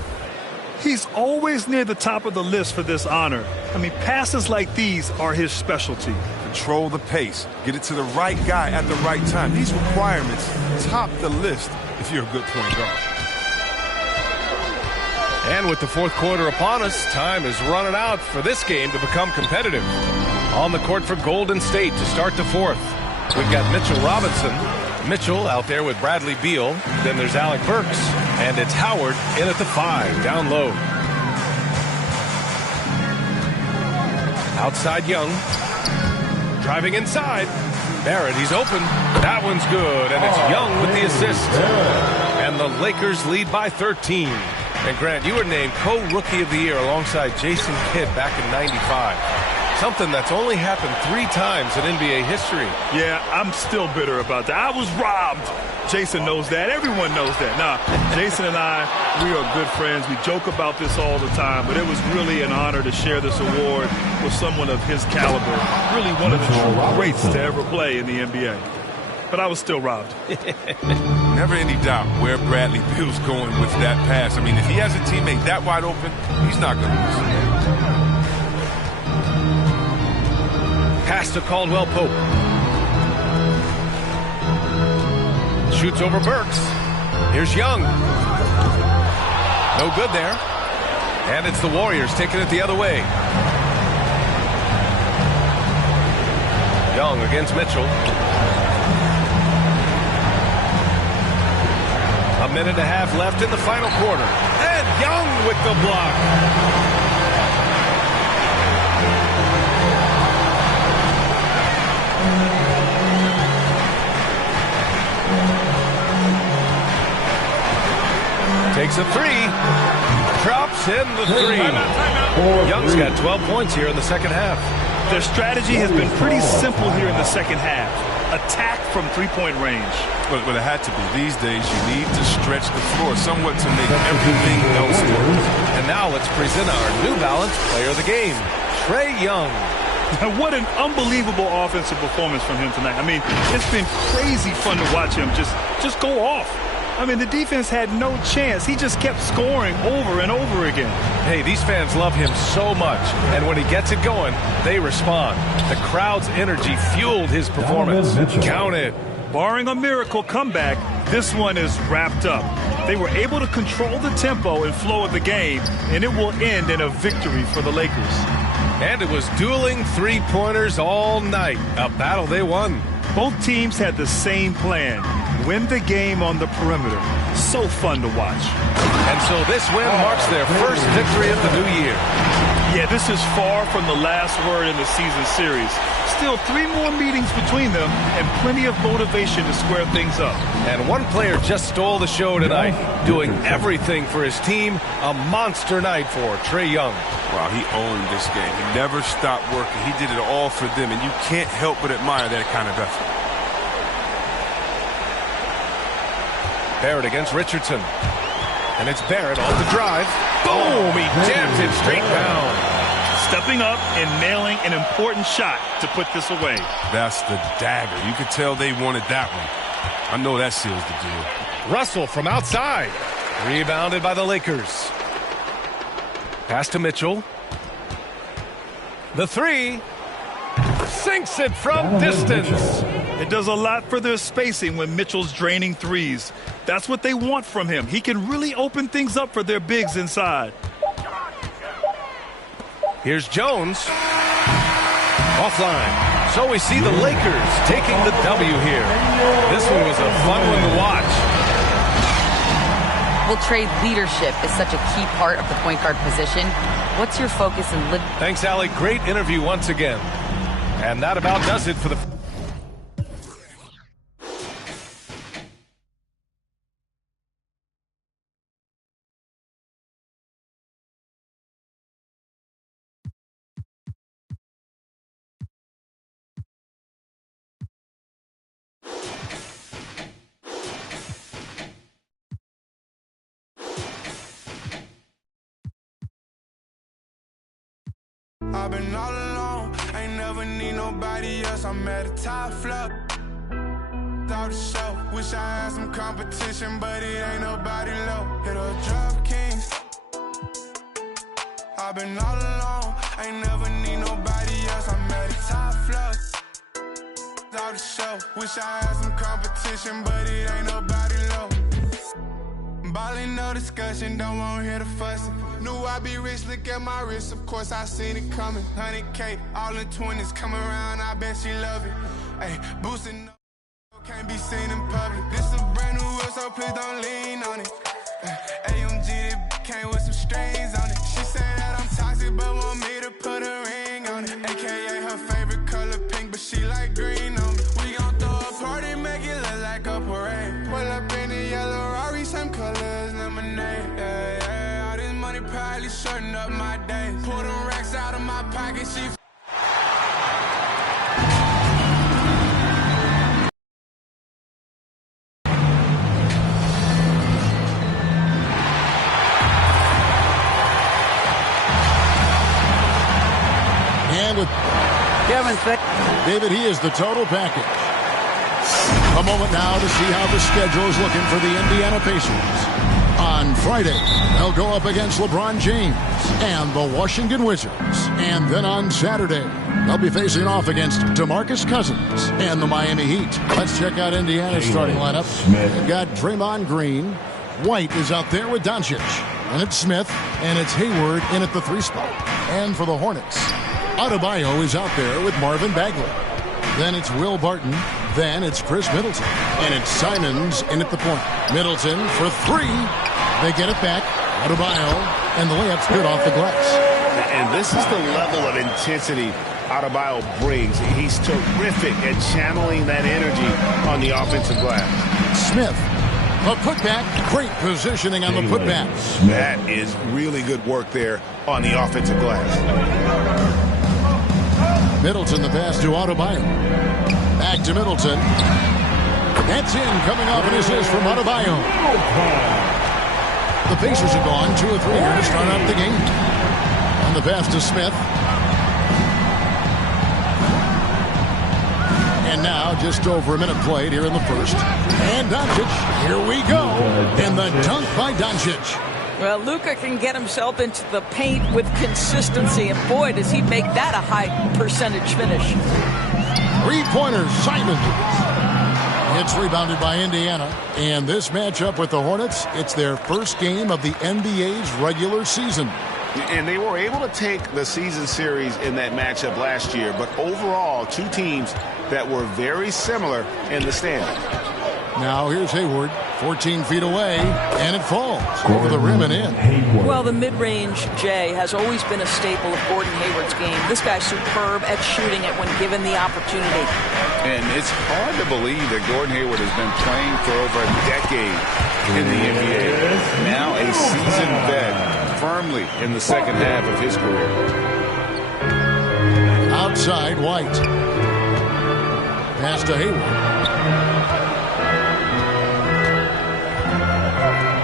He's always near the top of the list for this honor. I mean, passes like these are his specialty. Control the pace. Get it to the right guy at the right time. These requirements top the list if you're a good point guard. And with the fourth quarter upon us, time is running out for this game to become competitive. On the court for Golden State to start the fourth, we've got Mitchell Robinson. Mitchell out there with Bradley Beal. Then there's Alec Burks. And it's Howard in at the 5, down low. Outside Young. Driving inside. Barrett, he's open. That one's good. And it's Young with the assist. And the Lakers lead by 13. And Grant, you were named co-rookie of the year alongside Jason Kidd back in '95. Something that's only happened 3 times in NBA history. Yeah, I'm still bitter about that. I was robbed. Jason knows that. Everyone knows that. Nah, Jason and I, we are good friends. We joke about this all the time, but it was really an honor to share this award with someone of his caliber. Really one of the true greats to ever play in the NBA. But I was still robbed. Never any doubt where Bradley Beal's going with that pass. I mean, if he has a teammate that wide open, he's not going to lose. Pass to Caldwell Pope. Shoots over Burks. Here's Young. No good there. And it's the Warriors taking it the other way. Young against Mitchell. A minute and a half left in the final quarter. And Young with the block. Takes a 3. Drops in the 3. Young's got 12 points here in the second half. Their strategy has been pretty simple here in the second half. Attack from three-point range. But it had to be. These days, you need to stretch the floor somewhat to make everything else work. And now let's present our New Balance player of the game, Trae Young. What an unbelievable offensive performance from him tonight. I mean, it's been crazy fun to watch him just go off. I mean, the defense had no chance. He just kept scoring over and over again. Hey, these fans love him so much. And when he gets it going, they respond. The crowd's energy fueled his performance. Count it. Barring a miracle comeback, this one is wrapped up. They were able to control the tempo and flow of the game, and it will end in a victory for the Lakers. And it was dueling three-pointers all night. A battle they won. Both teams had the same plan. Win the game on the perimeter. So fun to watch. And so this win marks their first victory of the new year. Yeah, this is far from the last word in the season series. Still 3 more meetings between them and plenty of motivation to square things up. And one player just stole the show tonight, doing everything for his team. A monster night for Trae Young. Wow, he owned this game. He never stopped working. He did it all for them, and you can't help but admire that kind of effort. Barrett against Richardson. And it's Barrett on the drive. Boom! He jams it straight down. Stepping up and nailing an important shot to put this away. That's the dagger. You could tell they wanted that one. I know that seals the deal. Russell from outside. Rebounded by the Lakers. Pass to Mitchell. The 3. Sinks it from distance. It does a lot for their spacing when Mitchell's draining threes. That's what they want from him. He can really open things up for their bigs inside. Here's Jones. Offline. So we see the Lakers taking the W here. This one was a fun one to watch. People trade leadership is such a key part of the point guard position. What's your focus in Thanks, Allie. Great interview once again. And that about does it for the... I've been all alone, ain't never need nobody else. I'm at a top floor. Out the show, wish I had some competition, but it ain't nobody low. Hit a drop kings. I've been all alone, ain't never need nobody else. I'm at a top floor. Out the show, wish I had some competition, but it ain't nobody low. Ballin', no discussion, don't wanna hear the fussing. Knew I'd be rich, look at my wrist, of course I seen it coming. 100K, all in 20s, come around, I bet she love it. Ay, boosting up, can't be seen in public. This a brand new wheel, so please don't lean on it. AMG, that came with some strings on it. She said that I'm toxic, but want me to put a ring on it. AKA her favorite color pink, but she like green on me. We gon' throw a party, make it look like a parade. Pull up in the yellow Rari, same color as lemonade. Yeah, yeah, all this money probably shorten up my day. Pull them racks out of my pocket, she with Kevin Thick. David, he is the total package. A moment now to see how the schedule is looking for the Indiana Pacers. On Friday, they'll go up against LeBron James and the Washington Wizards. And then on Saturday, they'll be facing off against DeMarcus Cousins and the Miami Heat. Let's check out Indiana's starting lineup. They've got Draymond Green. White is out there with Doncic. And it's Smith, and it's Hayward in at the 3 spot. And for the Hornets, Adebayo is out there with Marvin Bagley. Then it's Will Barton. Then it's Chris Middleton. And it's Simons in at the point. Middleton for 3. They get it back. Adebayo. And the layup's good off the glass. And this is the level of intensity Adebayo brings. He's terrific at channeling that energy on the offensive glass. Smith. A putback. Great positioning on the putback. That is really good work there on the offensive glass. Middleton, the pass to Adebayo. Back to Middleton. That's in, coming off an assist from Adebayo. The Pacers have gone 2 of 3 here to start out the game. On the pass to Smith. And now just over a minute played here in the first. And Doncic, here we go. And the dunk by Doncic. Well, Luka can get himself into the paint with consistency, and boy, does he make that a high percentage finish. 3-pointer, Simon. It's rebounded by Indiana. And this matchup with the Hornets, it's their first game of the NBA's regular season. And they were able to take the season series in that matchup last year, but overall, 2 teams that were very similar in the standing. Now here's Hayward, 14 feet away, and it falls over the rim and in. Well, the mid-range, Jay, has always been a staple of Gordon Hayward's game. This guy's superb at shooting it when given the opportunity. And it's hard to believe that Gordon Hayward has been playing for over a decade in the NBA. Now a seasoned vet, firmly in the second half of his career. Outside, White. Pass to Hayward.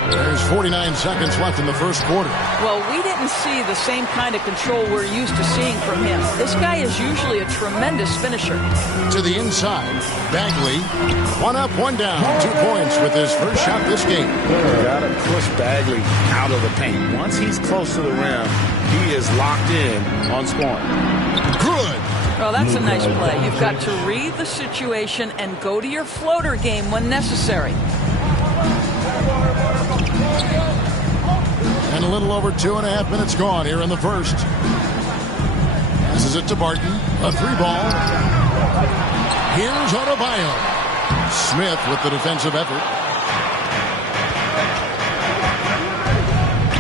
There's 49 seconds left in the first quarter. Well, we didn't see the same kind of control we're used to seeing from him. This guy is usually a tremendous finisher. To the inside, Bagley. 1 up, 1 down. 2 points with his first shot this game. Got to push Bagley out of the paint. Once he's close to the rim, he is locked in on scoring. Good. Well, that's a nice play. You've got to read the situation and go to your floater game when necessary. And a little over 2.5 minutes gone here in the first. This is it to Barton. A 3-ball. Here's Adebayo. Smith with the defensive effort.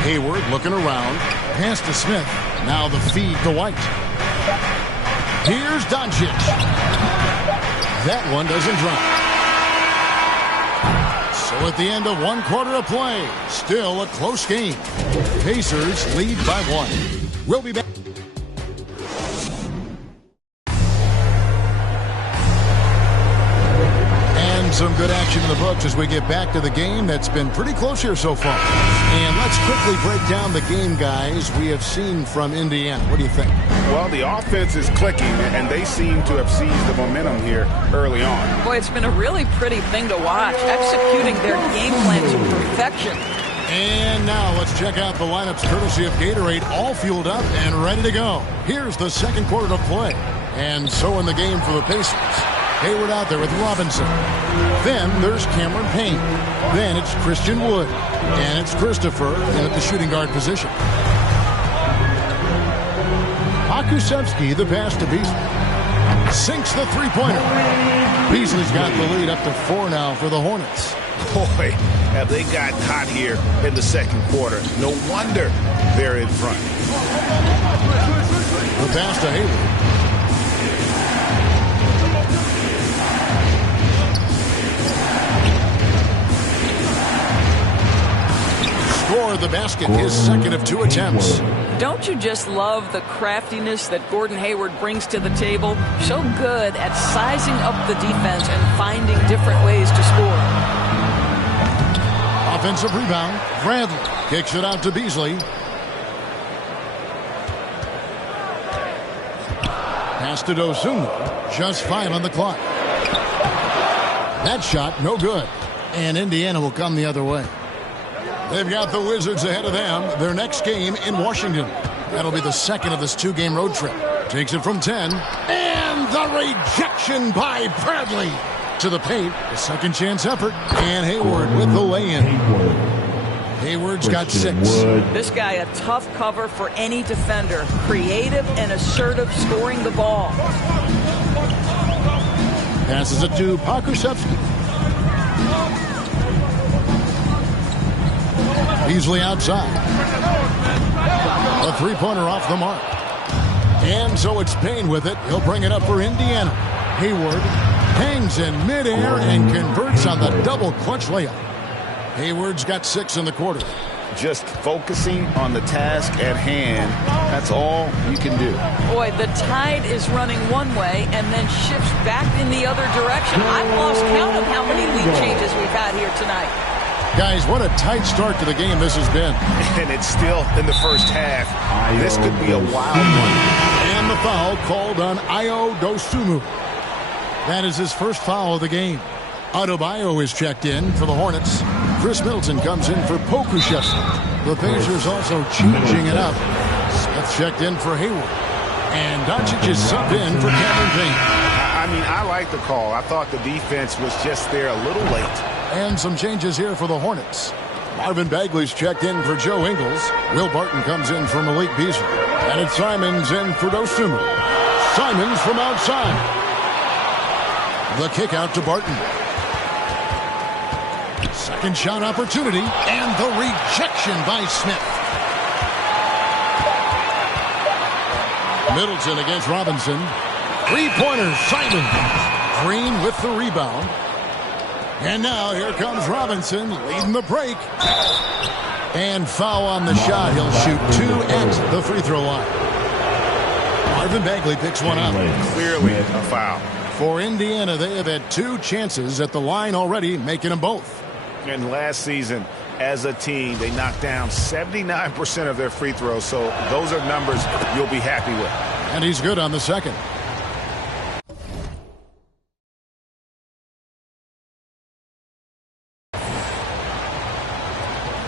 Hayward looking around. Pass to Smith. Now the feed to White. Here's Doncic. That one doesn't drop. So at the end of 1 quarter of play, still a close game. Pacers lead by 1. We'll be back. Some good action in the books as we get back to the game that's been pretty close here so far. And let's quickly break down the game, guys, we have seen from Indiana. What do you think? Well, the offense is clicking, and they seem to have seized the momentum here early on. Boy, it's been a really pretty thing to watch, executing their game plan to perfection. And now let's check out the lineups courtesy of Gatorade, all fueled up and ready to go. Here's the second quarter to play. And so in the game for the Pacers. Hayward out there with Robinson. Then there's Cameron Payne. Then it's Christian Wood. And it's Christopher in at the shooting guard position. Pokusevski, the pass to Beasley. Sinks the three-pointer. Beasley's got the lead up to 4 now for the Hornets. Boy, have they got hot here in the second quarter. No wonder they're in front. The pass to Hayward. Scored the basket, his second of 2 attempts. Don't you just love the craftiness that Gordon Hayward brings to the table? So good at sizing up the defense and finding different ways to score. Offensive rebound. Bradley kicks it out to Beasley. Pass to Dosunmu. Just 5 on the clock. That shot, no good. And Indiana will come the other way. They've got the Wizards ahead of them. Their next game in Washington. That'll be the second of this 2-game road trip. Takes it from 10. And the rejection by Bradley. To the paint. A second chance effort. And Hayward with the lay-in. Hayward's got 6. This guy a tough cover for any defender. Creative and assertive scoring the ball. Passes it to Pokusevski. Beasley outside. A three-pointer off the mark. And so it's Payne with it. He'll bring it up for Indiana. Hayward hangs in midair and converts on the double clutch layup. Hayward's got 6 in the quarter. Just focusing on the task at hand. That's all you can do. Boy, the tide is running one way and then shifts back in the other direction. I've lost count of how many lead changes we've had here tonight. Guys, what a tight start to the game this has been. And it's still in the first half. This could be a wild one. And the foul called on Ayo Dosunmu. That is his first foul of the game. Adebayo is checked in for the Hornets. Chris Middleton comes in for Pokusevski. The Pacers also changing it up. Smith checked in for Hayward. And Doncic is subbed in for Cameron Payne. I mean, I like the call. I thought the defense was just there a little late. And some changes here for the Hornets. Marvin Bagley's checked in for Joe Ingles. Will Barton comes in for Malik Beasley. And it's Simons in for Dosunmu. Simons from outside. The kick out to Barton. Second shot opportunity. And the rejection by Smith. Middleton against Robinson. Three-pointer, Simons. Green with the rebound. And now here comes Robinson leading the break. And foul on the shot. He'll shoot 2 at the free throw line. Marvin Bagley picks one up. Clearly a foul. For Indiana, they have had 2 chances at the line already, making them both. And last season, as a team, they knocked down 79% of their free throws. So those are numbers you'll be happy with. And he's good on the second.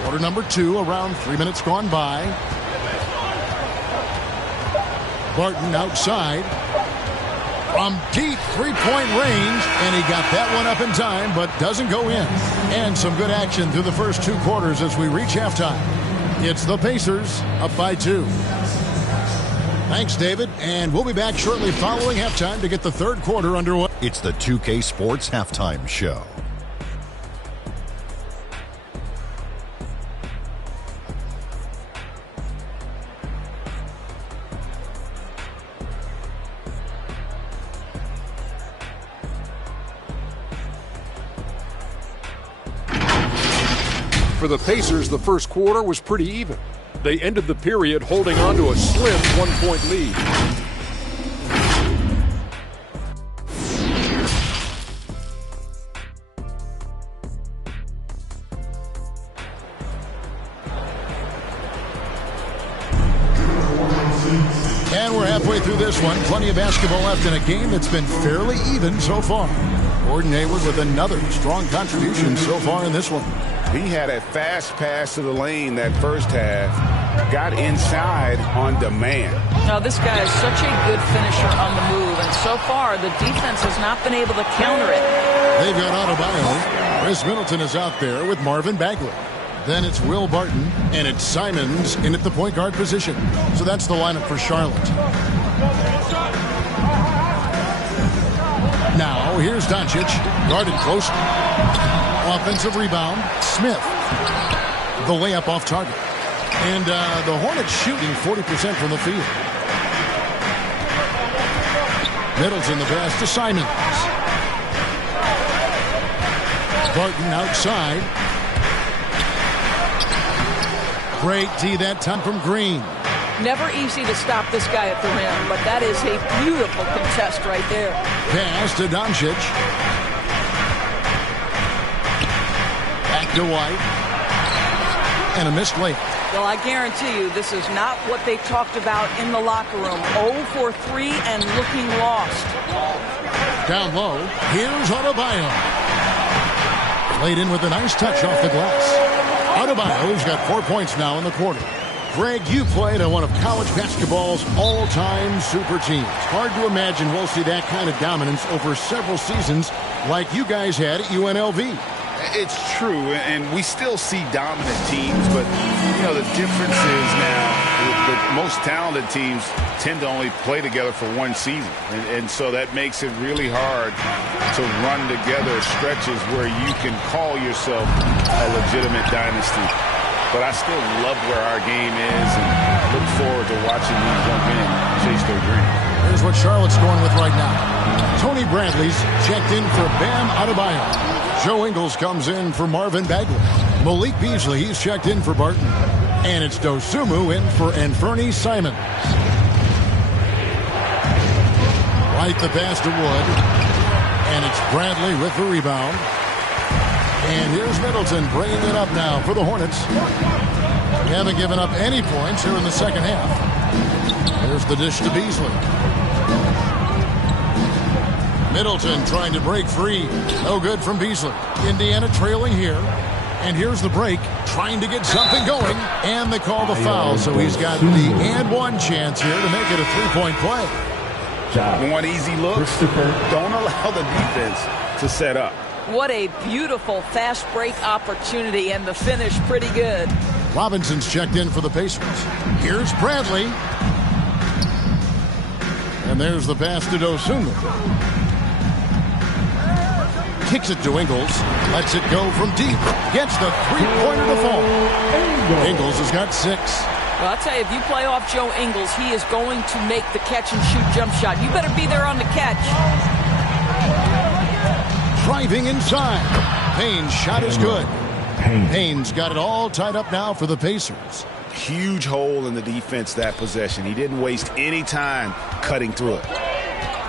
Quarter number 2, around 3 minutes gone by. Barton outside. From deep three-point range, and he got that one up in time, but doesn't go in. And some good action through the first 2 quarters as we reach halftime. It's the Pacers up by 2. Thanks, David, and we'll be back shortly following halftime to get the third quarter underway. It's the 2K Sports Halftime Show. For the Pacers, the first quarter was pretty even. They ended the period holding on to a slim 1-point lead. And we're halfway through this one. Plenty of basketball left in a game that's been fairly even so far. Gordon Hayward with another strong contribution so far in this one. He had a fast pass to the lane that first half. Got inside on demand. Now, this guy is such a good finisher on the move, and so far the defense has not been able to counter it. They've got Adebayo. Chris Middleton is out there with Marvin Bagley. Then it's Will Barton, and it's Simons in at the point guard position. So that's the lineup for Charlotte. Now, here's Doncic, guarded closely. Offensive rebound, Smith. The layup off target. And the Hornets shooting 40% from the field. Middleton the pass to Simons. Barton outside. Great D that time from Green. Never easy to stop this guy at the rim, but that is a beautiful contest right there. Pass to Doncic. Back to White. And a missed layup. Well, I guarantee you this is not what they talked about in the locker room. 0 for 3 and looking lost. Down low, here's Adebayo. Played in with a nice touch off the glass. Adebayo's got 4 points now in the quarter. Greg, you played on one of college basketball's all-time super teams. Hard to imagine we'll see that kind of dominance over several seasons like you guys had at UNLV. It's true, and we still see dominant teams, but, you know, the difference is now the most talented teams tend to only play together for one season, and so that makes it really hard to run together stretches where you can call yourself a legitimate dynasty. But I still love where our game is and look forward to watching these young men chase their dream. Here's what Charlotte's going with right now. Tony Bradley's checked in for Bam Adebayo. Joe Ingles comes in for Marvin Bagley. Malik Beasley, he's checked in for Barton. And it's Dosunmu in for Anfernee Simons. Right the pass to Wood. And it's Bradley with the rebound. And here's Middleton bringing it up now for the Hornets. They haven't given up any points here in the second half. Here's the dish to Beasley. Middleton trying to break free. No good from Beasley. Indiana trailing here. And here's the break. Trying to get something going. And they call the foul. So he's got the and one chance here to make it a three-point play. One easy look. Don't allow the defense to set up. What a beautiful fast break opportunity, and the finish pretty good. Robinson's checked in for the Pacers. Here's Bradley. And there's the pass to Dosunmu. Kicks it to Ingles. Lets it go from deep. Gets the three-pointer to fall. Ingles has got 6. Well, I'll tell you, if you play off Joe Ingles, he is going to make the catch-and-shoot jump shot. You better be there on the catch. Driving inside. Payne's shot is good. Payne's got it all tied up now for the Pacers. Huge hole in the defense that possession. He didn't waste any time cutting through it.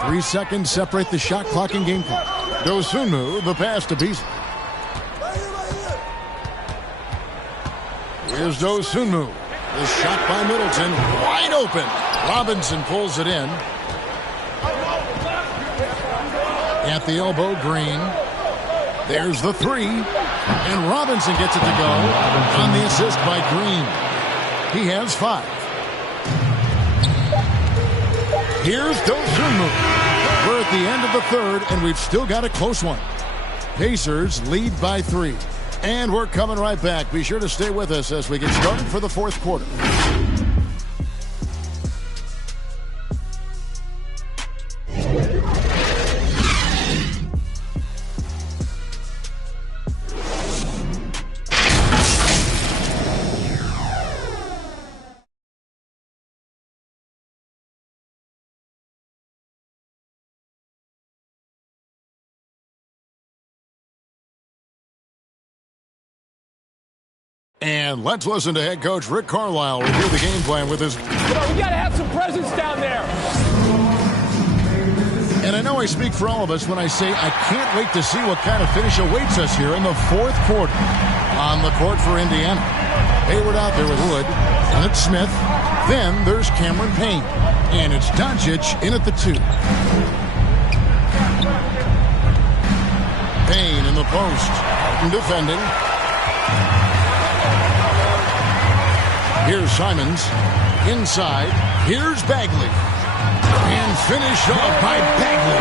3 seconds separate the shot clock and game clock. Dosunmu, the pass to Beasley. Here's Dosunmu. The shot by Middleton, wide open. Robinson pulls it in. At the elbow, Green. There's the 3. And Robinson gets it to go on the assist by Green. He has 5. Here's Dosunmu. We're at the end of the third, and we've still got a close one. Pacers lead by 3. And we're coming right back. Be sure to stay with us as we get started for the fourth quarter. And let's listen to head coach Rick Carlisle review the game plan with us. We got to have some presence down there. And I know I speak for all of us when I say I can't wait to see what kind of finish awaits us here in the fourth quarter. On the court for Indiana, Hayward out there with Wood, and it's Smith. Then there's Cameron Payne, and it's Doncic in at the 2. Payne in the post, defending. Here's Simons, inside. Here's Bagley, and finished off by Bagley.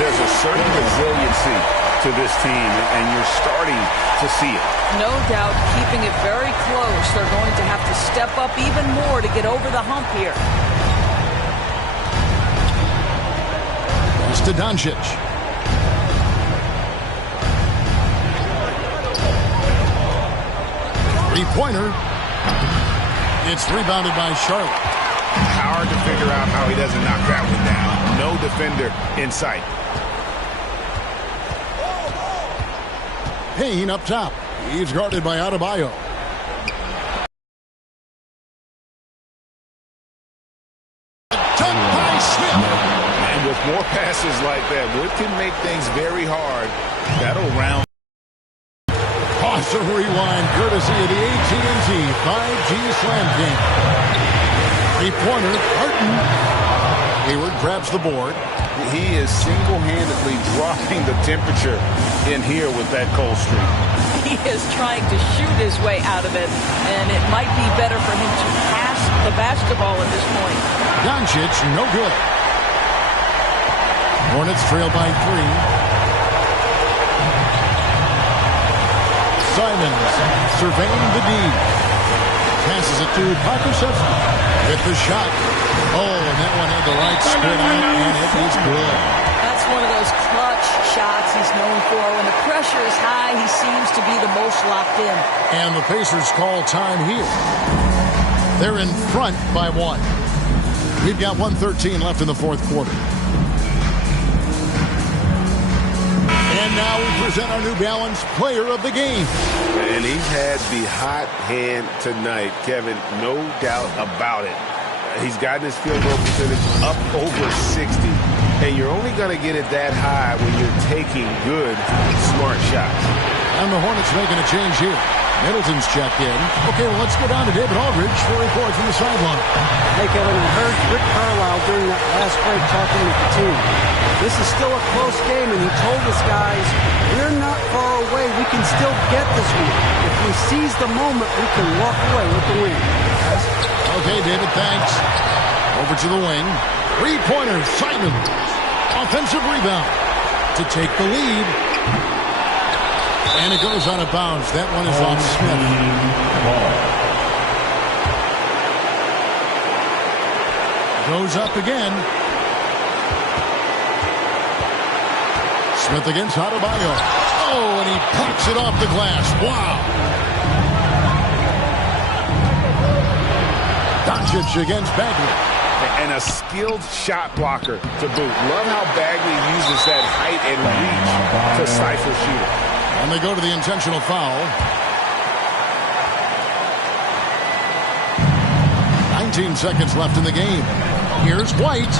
There's a certain resiliency to this team, and you're starting to see it. No doubt, keeping it very close. They're going to have to step up even more to get over the hump here. Pass to Doncic. Three-pointer. It's rebounded by Charlotte. Hard to figure out how he doesn't knock that one down. No defender in sight. Payne up top. He's guarded by Adebayo. Dunk by Smith. And with more passes like that, Wood can make things very hard. That'll round. Pause the rewind, courtesy of the AT&T 5G Slam King. Three-pointer, Harden. Hayward grabs the board. He is single-handedly dropping the temperature in here with that cold streak. He is trying to shoot his way out of it, and it might be better for him to pass the basketball at this point. Doncic, no good. Hornets trail by 3. Simons surveying the D. Passes it to Pokusevski with the shot. Oh, and that one had the right spin on it, and it is good. That's one of those clutch shots he's known for. When the pressure is high, he seems to be the most locked in. And the Pacers call time here. They're in front by 1. We've got 1:13 left in the fourth quarter. And now we present our New Balance player of the game. And he's had the hot hand tonight, Kevin, no doubt about it. He's gotten his field goal percentage up over 60. And you're only going to get it that high when you're taking good, smart shots. And the Hornets making a change here. Middleton's checked in. Okay, well, let's go down to David Aldridge for a report from the sideline. Hey, Kevin, I heard Rick Carlisle during that last break talking with the team. This is still a close game, and he told us guys, we're not far away. We can still get this one. If we seize the moment, we can walk away with the win. Okay, David, thanks. Over to the wing. Three-pointer, Simons. Offensive rebound to take the lead. And it goes out of bounds. That one is on Smith. Goes up again. Smith against Adebayo. Oh, and he pops it off the glass. Wow. Doncic against Bagley. And a skilled shot blocker to boot. Love how Bagley uses that height and reach to stifle shooters. And they go to the intentional foul. 19 seconds left in the game. Here's White.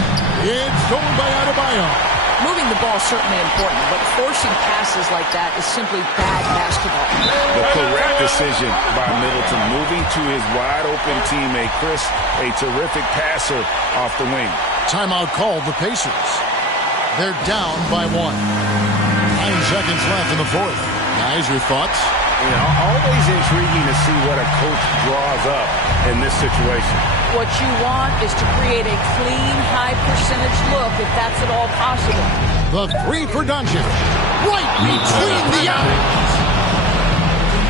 It's stolen by Adebayo. Moving the ball is certainly important, but forcing passes like that is simply bad basketball. The correct decision by Middleton, moving to his wide-open teammate, Chris, a terrific passer off the wing. Timeout called the Pacers. They're down by 1. 9 seconds left in the fourth. Guys, your thoughts? You know, always intriguing to see what a coach draws up in this situation. What you want is to create a clean, high-percentage look, if that's at all possible. The three for Doncic. Right between the eyes.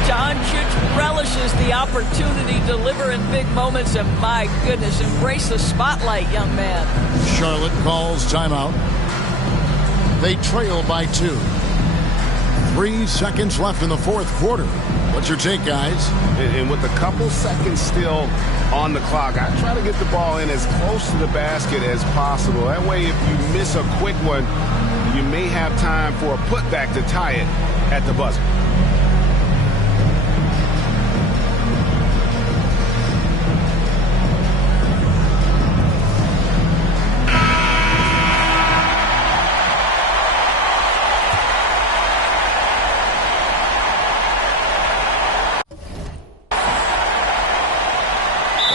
Doncic relishes the opportunity to deliver in big moments, and my goodness, embrace the spotlight, young man. Charlotte calls timeout. They trail by 2. 3 seconds left in the fourth quarter. What's your take, guys? And with a couple seconds still on the clock, I try to get the ball in as close to the basket as possible. That way, if you miss a quick one, you may have time for a putback to tie it at the buzzer.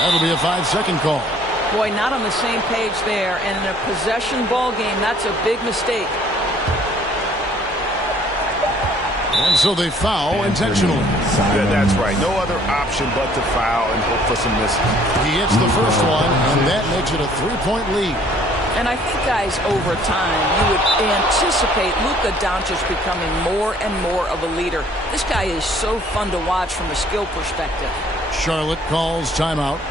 That'll be a 5-second call. Boy, not on the same page there. And in a possession ball game, that's a big mistake. And so they foul intentionally. That's right. No other option but to foul and hope for some misses. He hits the first one, and that makes it a 3-point lead. And I think, guys, over time, you would anticipate Luka Doncic becoming more and more of a leader. This guy is so fun to watch from a skill perspective. Charlotte calls timeout.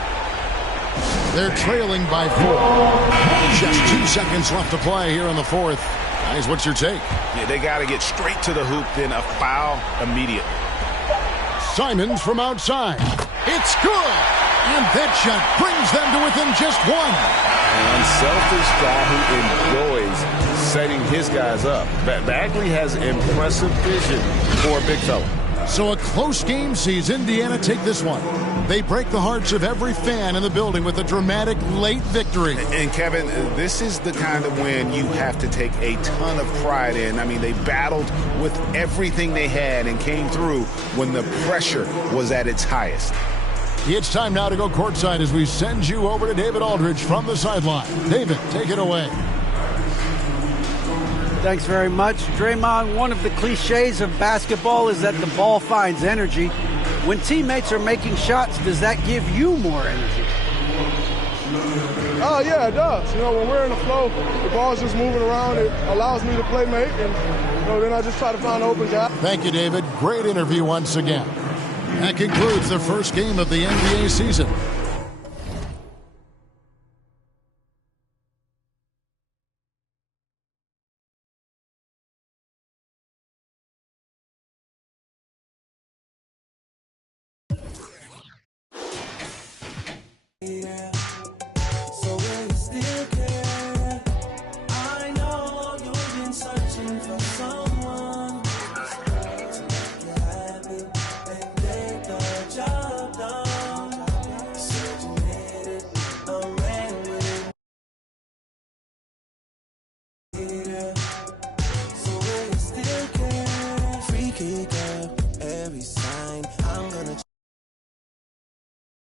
They're trailing by 4. Just 2 seconds left to play here in the fourth. Guys, what's your take? Yeah, they got to get straight to the hoop, then a foul immediately. Simons from outside. It's good! And that shot brings them to within just 1. An unselfish guy who enjoys setting his guys up. Bagley has impressive vision for a big fella. So a close game sees Indiana take this one. They break the hearts of every fan in the building with a dramatic late victory. And Kevin, this is the kind of win you have to take a ton of pride in. I mean, they battled with everything they had and came through when the pressure was at its highest. It's time now to go courtside as we send you over to David Aldridge from the sideline. David, take it away. Thanks very much. Draymond, one of the cliches of basketball is that the ball finds energy. When teammates are making shots, does that give you more energy? Oh, yeah, it does. You know, when we're in the flow, the ball's just moving around. It allows me to play make, and then I just try to find an open guy. Thank you, David. Great interview once again. That concludes the first game of the NBA season. Yeah.